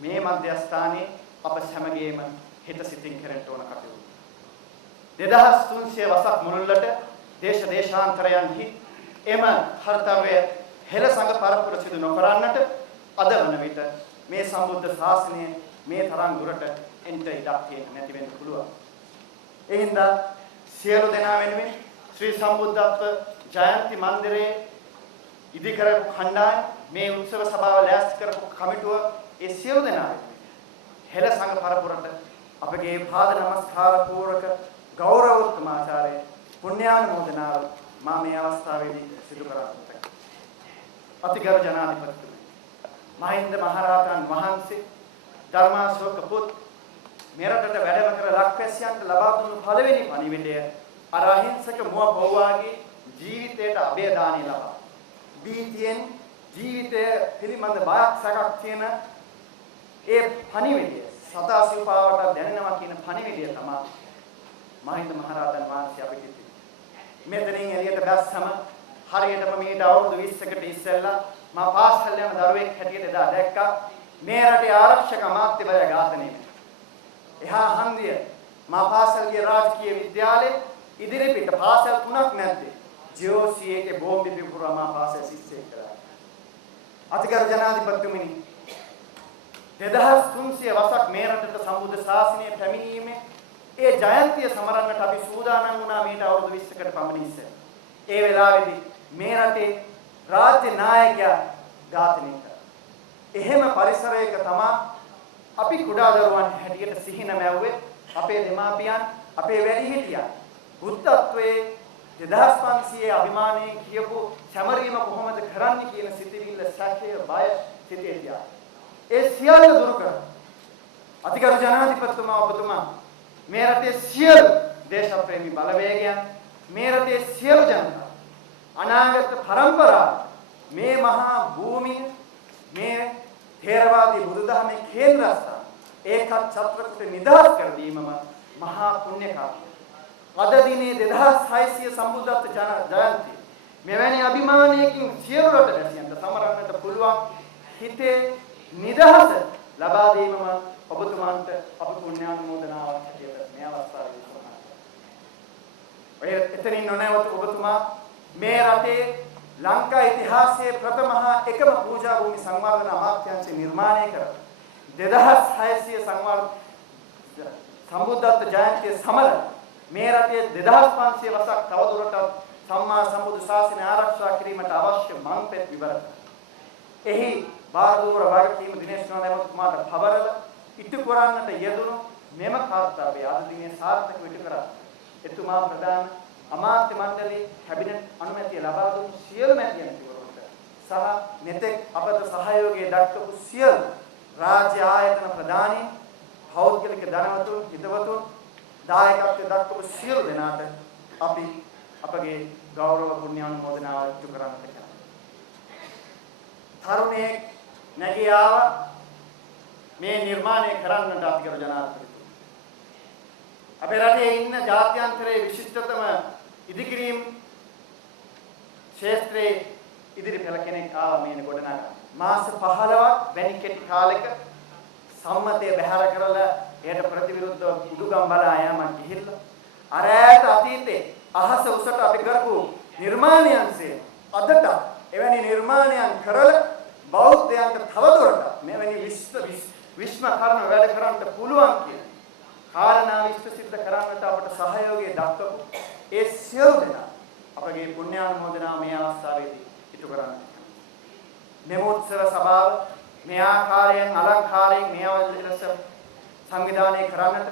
මේ මධ්‍යස්ථානයේ අප සැමගේම හිත සිතින් කරට ඕන කටයුතු. 2300 වසක් මුළුල්ලට දේශ දේශාන්තරයන්හි එම කර්තව්‍ය හෙළ සංඝ පරපුර සිදු නොකරන්නට අද වන විට මේ සම්බුද්ධ ශාසනය මේ තරම් දුරට එන්ට ඉඩක් නැති වෙන්න පුළුවන්. ඒ හින්දා සියලු දෙනා වෙනුවෙන් ශ්‍රී සම්බුද්ධත්ව ජයන්ති මන්දිරයේ ඉදි කරපු කණ්ඩායම මේ උත්සව සභාව ලෑස්ති කරපු කමිටුව ඒ සියලු දෙනා හෙළ සංඝ පරපුරට අපගේ පාද නමස්කාර පූර්වක ගෞරවෝත්තමාචාරයේ පුණ්‍යානුමෝදනාව මා මේ අවස්ථාවේදී සිදු කරන්නේ. අතිගරු ජනාධිපතිතුමනි, මහින්ද මහරහතන් වහන්සේ ධර්මාශෝක පුත් මෙරටට වැඩම කර ලක්වැසියන්ට ලබා දුන්නු පළවෙනි පණිවිඩය අර අහිංසක මුව පොව්වාගේ ජීවිතයට අභයදානය ලබා බීතියෙන් ජීවිතය පිළිබඳ බයක් සැකක් තියෙන ඒ පණිවිඩය සදා සිව්පාවට දැනෙනවා කියන පණිවිඩය තමයි මහින්ද මහරහතන් වහන්සේ අපිට දෙන්නේ. මෙතනින් එළියට බැස්සම හරියටම මීට අවුරුදු 20කට ඉස්සෙල්ලා මම පාසල් යන දරුවෙක් හැටියට එදා දැක්කා මේ රටේ ආරක්ෂක අමාත්‍යවරයා ඝාතනය වෙනවා. එහා හන්දිය මා පාසල් ගිය රාජකීය විද්‍යාලයේ ඉදිරිපිට පාසල් 3ක් නැද්ද? ජෝසියේ බෝම්බ පිපුරා මා පාසල් ශිෂ්‍යෙක් කරා. අතිගරු ජනාධිපතිතුමනි, 2300 වසක් මේ රටට සම්බුද්ධ ශාසනය පැමිණීමේ ඒ ජයන්තිය සමරන්නට අපි සූදානම් වුණා මීට අවුරුදු 20කට පමණ ඉස්සෙල්ලා. ඒ වෙලාවේදී මේ රටේ රාජ්‍ය නායකයා ඝාතනය කරා. එහෙම පරිසරයක තමයි අපි කුඩා දරුවන් හැටියට සිහින මැව්වේ අපේ දෙමාපියන්, අපේ වැඩිහිටියන්. බුද්ධත්වයේ 2500 අභිමානයෙන් කියපු සැමරීම කොහොමද කරන්නේ කියන සිතිවිල්ල, සැකය, බය සිතේ තියා. ඒ සියල්ල දුරු කර අතිගරු ජනාධිපතිතුමා ඔබතුමා මේ රටේ සියලු දේශප්‍රේමී බලවේගයන්, මේ රටේ සියලු ජනතාව, අනාගත පරම්පරාව මේ මහා භූමිය, මේ ථේරවාදී බුදුදහමේ කේන්ද්‍රස්ථාන ඒකත් ඡත්‍රකට නිදහස් කර දීමම මහා පුණ්‍ය කාර්යය. අද දිනේ 2600 සම්බුද්ධත්ව ජයන්ති මෙවැනි අභිමානයකින් සියලු රටවැසියන්ට සමරන්නට පුළුවන් හිතේ නිදහස ලබා දීමම ඔබතුමාන්ට අප පුණ්‍යානුමෝදනාවක් හැටියට මේ අවස්ථාවේදී කරනවා. ඔය එතනින් නොනැවත ඔබතුමා මේ රටේ ලංකා ඉතිහාසයේ ප්‍රථම හා එකම පූජා භූමි සංවර්ධන අමාත්‍යාංශය නිර්මාණය කර 2600 සම්බුද්ධත්ව ජයන්තිය සමර මේ රටේ 2500 වසක් තවදුරටත් සම්මා සම්බුදු ශාසනය ආරක්ෂා කිරීමට අවශ්‍ය මංපෙත් විවර. එහි බාරදූර වගකීම දිනේශ් නෝනෑමතුමාට පවරල ඉටු කරන්නට යෙදුණු මෙම කාර්යය අද දිනේ සාර්ථක විට කරා. එතුමා ප්‍රධාන අමාත්‍ය මණ්ඩලයේ කැබිනට් අනුමැතිය ලබා දුන්නු සියලු මැතිවරණවලට සහ මෙතෙක් අපට සහයෝගය දක්වපු සියලු රාජ්‍ය ආයතන ප්‍රධානීන්, පෞද්ගලික ධනවතුන් හිතවතුන් දායකත්වයෙන් දක්වපු සියලු දෙනාට අපි අපගේ ගෞරව පුණ්‍යානුමෝදනාව ඉටු කරන්නට කැමැතියි. තරුණේ නැගී ආව මේ නිර්මාණය කරන්නට අතිගරු ජනාධිපතිතුමා. අපේ රටේ ඉන්න ජාත්‍යන්තරයේ විශිෂ්ටතම ඉදිකිරීම් ක්ෂේත්‍රයේ ඉදිරි පෙළ කෙනෙක් ආව මේ ගොඩනගා. මාස 15ක් වැනි කෙටි කාලෙක සම්මතය බැහැර කරලා එයට ප්‍රතිවිරුද්ධව උඩුගම් බලා යෑමක් ගිහිල්ලා අර ඈත අතීතේ අහස උසට අපි කරපු නිර්මාණයන්සේ අදට එවැනි නිර්මාණයන් කරලා බෞද්ධයන්ට තවදුරටත් මෙවැනි විශ්ව කර්ම වැඩ කරන්න පුළුවන් කියන කාරණා විශ්ව සිද්ධ කරන්නට අපට සහයෝගය දක්වපු ඒ සියලු දෙනා අපගේ පුණ්‍යානුමෝදනාව මේ අවස්ථාවේදී ඉටු කරන්න. මෙමෝත්සව සභාව මේ ආකාරයෙන් අලංකාරයෙන් මේ අවස්ථාවේ ලෙස සංවිධානය කරන්නට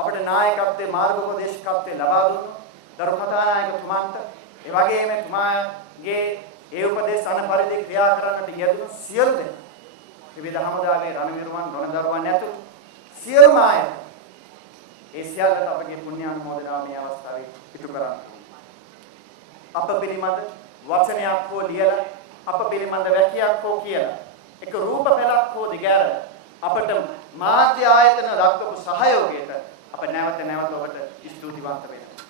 අපට නායකත්වයේ මාර්ගෝපදේශකත්වයේ ලබා දුන්නු දරු කතානායකතුමන්ට ඒ වගේම තුමාගේ ඒ උපදේශ අන පරිදි ක්‍රියා කරන්නට යෙදුණු සියලු දෙනා විවිධ හමුදාවේ රණවිරුවන් රණදරුවන් ඇතුළු සියලුම අය ඒ සියල්ලට අපගේ පුණ්‍යානුමෝදනාව මේ අවස්ථාවේ ඉටු කරන්න. අප පිළිමද වචනයක් හෝ ලියලා අප පිළිමද වැකියක් හෝ කියලා එක රූප පෙළක් හෝ දිගෑර අපට මාධ්‍ය ආයතන දක්වපු සහයෝගයට අප නැවත ඔබට ස්තුතිවන්ත වෙනවා.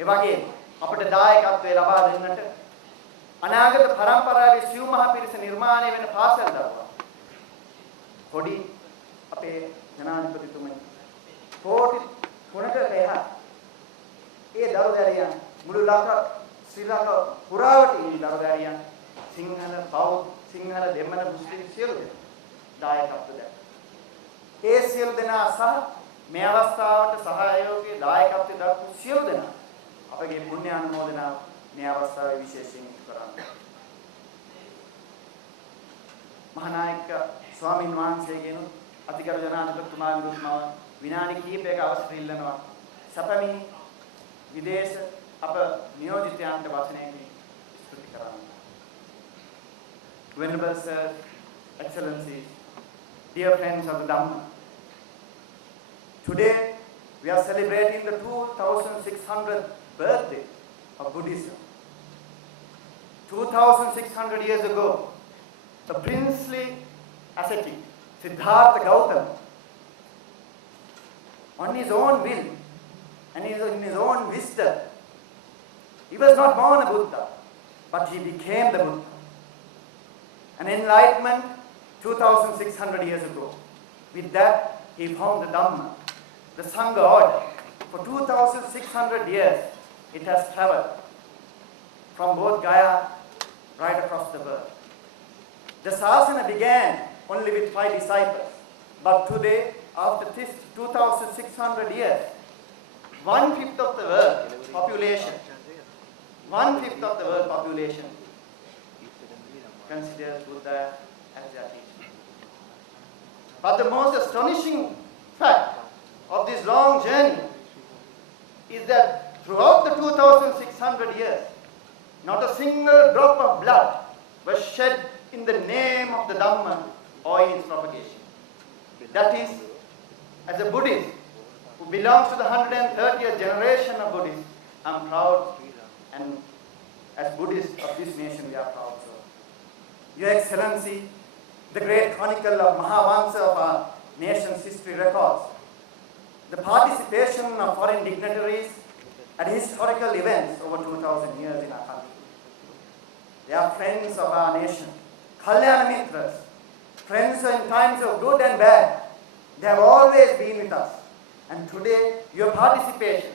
ඒ වගේම අපට දායකත්වයේ ලබා දෙන්නට අනාගත පරම්පරාවේ සිව් මහ පිරිස නිර්මාණය වෙන පාසල් දරුවා පොඩි අපේ ජනාධිපතිතුමනි කෝටි 3කට එහා ඒ දරුදැරියන් මුළු ශ්‍රී ලංකාව පුරාවට ඉන්න දරුදැරියන් සිංහල බෞද්ධ සිංහල දෙමළ මුස්ලිම් සියලු දෙනා දායකත්ව දැක්කා. ඒ සියලු දෙනා සහ මේ අවස්ථාවට සහයෝගී දායකත්වයේ දක්වපු සියලු දෙනා අපගේ පුණ්‍යානුමෝදනාව මේ අවස්ථාවේ විශේෂයෙන් ඉටු කරන්නේ. මහානායක ස්වාමීන් වහන්සේගෙන් අතිගරු ජනාධිපතිතුමා විරුද්ධව විනාඩි කිහිපයක අවසර ඉල්ලනවා. සපමින් විදේශ අප නියෝජිතයන්ට වචනයකින් ස්තුති කරනවා. Venerable Sir, Excellencies, dear friends of the Dhamma, today we are celebrating the 2600th birthday of Buddhism. 2600 years ago, the princely ascetic Siddhartha Gautama, on his own will and in his own wisdom, he was not born a Buddha, but he became the Buddha. An enlightenment 2600 years ago. With that, he found the Dhamma, the Sangha order. For 2600 years, it has traveled from both Gaya right across the world. The Sasana began only with 5 disciples, but today, after this 2600 years, 1/5 of the world population, 1/5 of the world population considers Buddha as their teacher. But the most astonishing fact of this long journey is that throughout the 2600 years, not a single drop of blood was shed in the name of the Dhamma or in its propagation. That is, as a Buddhist who belongs to the 130th generation of Buddhists, I am proud, and as Buddhists of this nation we are proud. Your Excellency, the great chronicle of Mahavansa of our nation's history records, the participation of foreign dignitaries at historical events over 2000 years in our country. They are friends of our nation, Kalyana Mitras, friends in times of good and bad. They have always been with us. And today, your participation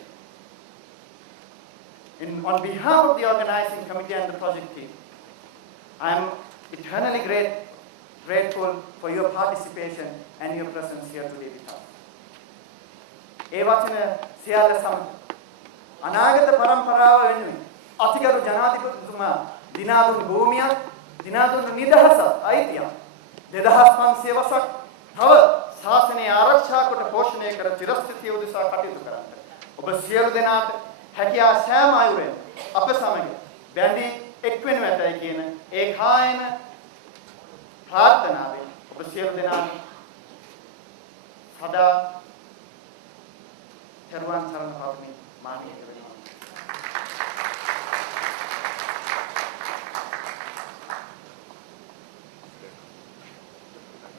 on behalf of the organizing committee and the project team, I am eternally grateful for your participation and your presence here today with us. ඒ වචන සියල්ල සමග අනාගත පරම්පරාව වෙනුවෙන් අතිගරු ජනාධිපතිතුමා දිනා දුන් භූමියක්, දිනා දුන් නිදහසක්, අයිතියක් 2500 වසක් තව ශාසනය ආරක්ෂා කොට පෝෂණය කර චිරස්ථිතිය උදෙසා කටයුතු කරන්න. ඔබ සියලු දෙනාට හැකියා සෑම අයුරෙන් අප සමග බැඳී එක් වෙනු ඇතයි කියන ඒකායන ප්‍රාර්ථනාවෙන් ඔබ සියලු දෙනාට සදා තෙරුවන් සරණ පාවමින් මානීය වෙනවා.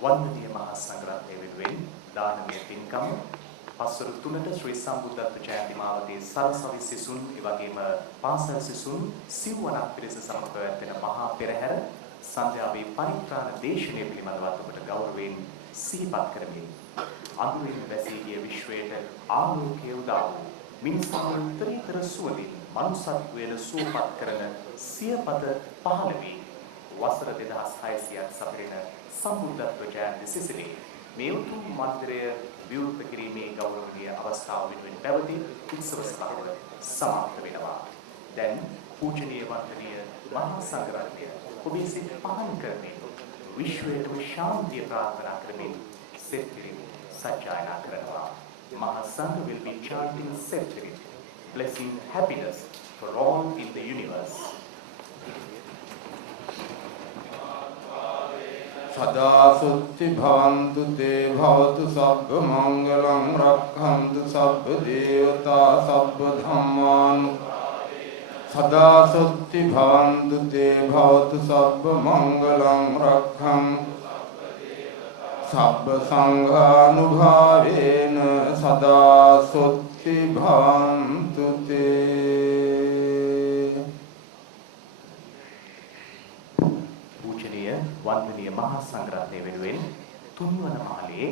වන්දනීය මහා සංඝරත්නය වෙනුවෙන් දානමය පින්කම පස්වරු 3ට ශ්‍රී සම්බුද්ධත්ව ජයන්ති මාවතේ සරසවි සිසුන් එවැගේම පාසල් සිසුන් සිව්වනක් පිරිස සමග පැවැත්වෙන මහා පෙරහැර සන්ධ්‍යාවේ පරිත්‍රාණ දේශනය පිළිබඳව ඔබට ගෞරවයෙන් සිහිපත් කරමින් අඳුරින් වැසී ගිය විශ්වයට ආලෝකය උදා වූ මිනිසාන් උත්තරීතර සුවඳින් මනුස්සත්වයට සුවපත් කරන සියපද 15 වසර 2600ක් සපිරෙන සම්බුද්ධත්ව ජයන්ති සිසිලේ මේ උතුම් මන්දිරය විවෘත කිරීමේ ගෞරවනීය අවස්ථාව වෙනුවෙන් පැවති උත්සව සභාව සමාප්ත වෙනවා. දැන් පූජනීය වන්දනීය මහා සංඝරත්නය ඔබේ සිත පහන් කරමින් විශ්වයට ශාන්තිය ප්‍රාර්ථනා කරමින් සෙත්තිරි සජ්ජායනා කරනවා. මහා සංඝ will be chanting සෙත්තිරි blessing happiness for all in the universe. සදා සුත්ති භවන්තු තේ භවතු සබ්බ මංගලං රක්ඛන්තු සබ්බ දේවතා සබ්බ ධම්මානු සදා සුත්ති භවන්තු තේ භවතු සබ්බ මංගලං රක්ඛන්තු සබ්බ සංඝානුභාවේන සදා සුත්ති භවන්තු තේ. පූජනීය වන්දනීය මහා සංඝරත්නය වෙනුවෙන් තුන්වන මාලයේ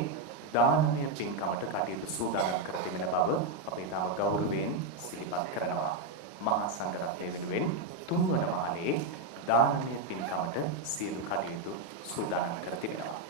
දානමය පින්කමට කටයුතු සූදානම් කර තිබෙන බව අපි තාම ගෞරවයෙන් සිහිපත් කරනවා. මහා සංඝරත්නය වෙනුවෙන් තුන්වන මාලයේ දානමය පින්කමට සියලු කටයුතු සූදානම් කර තිබෙනවා.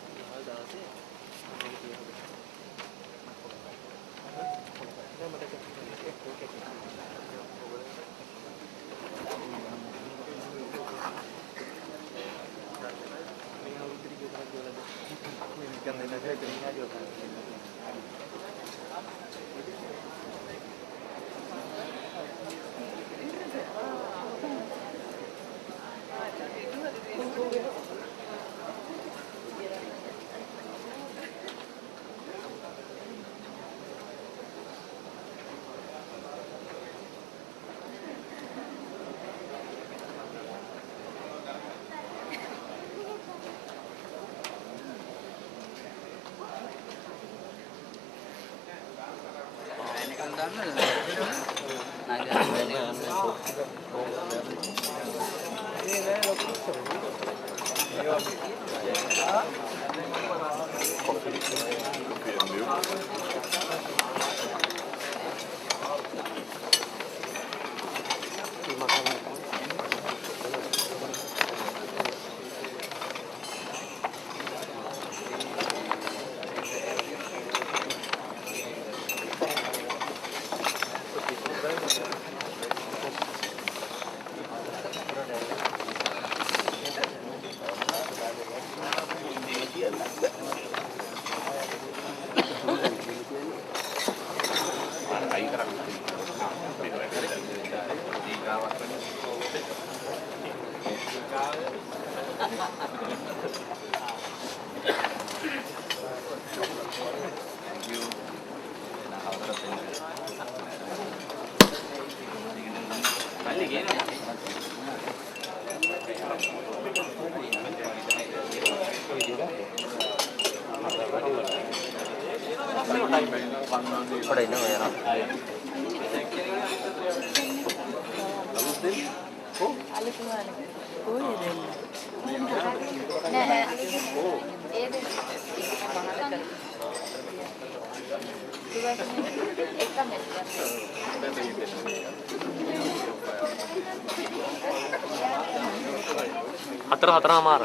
හතරමාර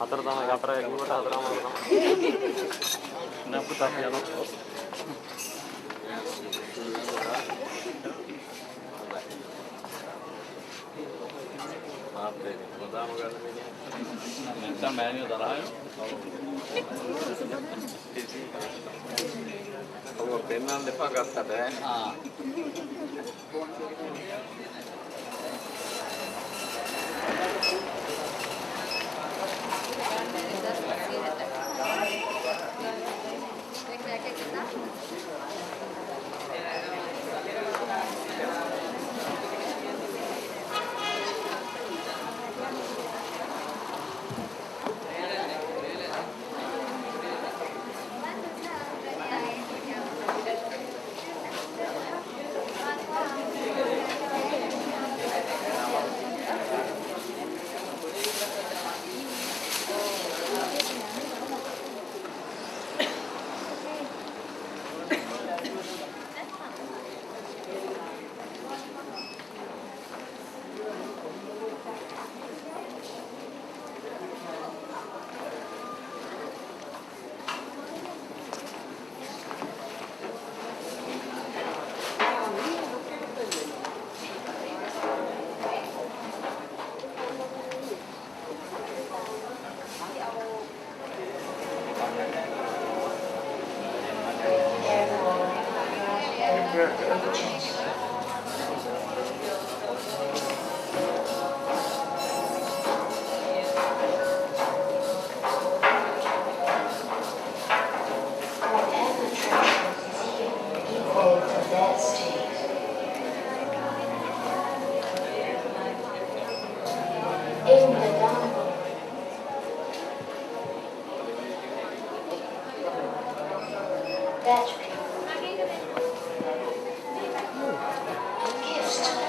හතර තමයි හතර යකිනකොට හතරමාර තමයි නපුතක් යනවා ආප්පේ මොදාම ගන්න මෙන්නේ නැත්නම් මෑනියෝ දරායෝ ඔව් පෙන්නන්න දෙපා ගත්තට Gift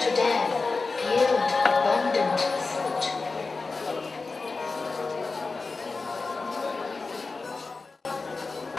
to them.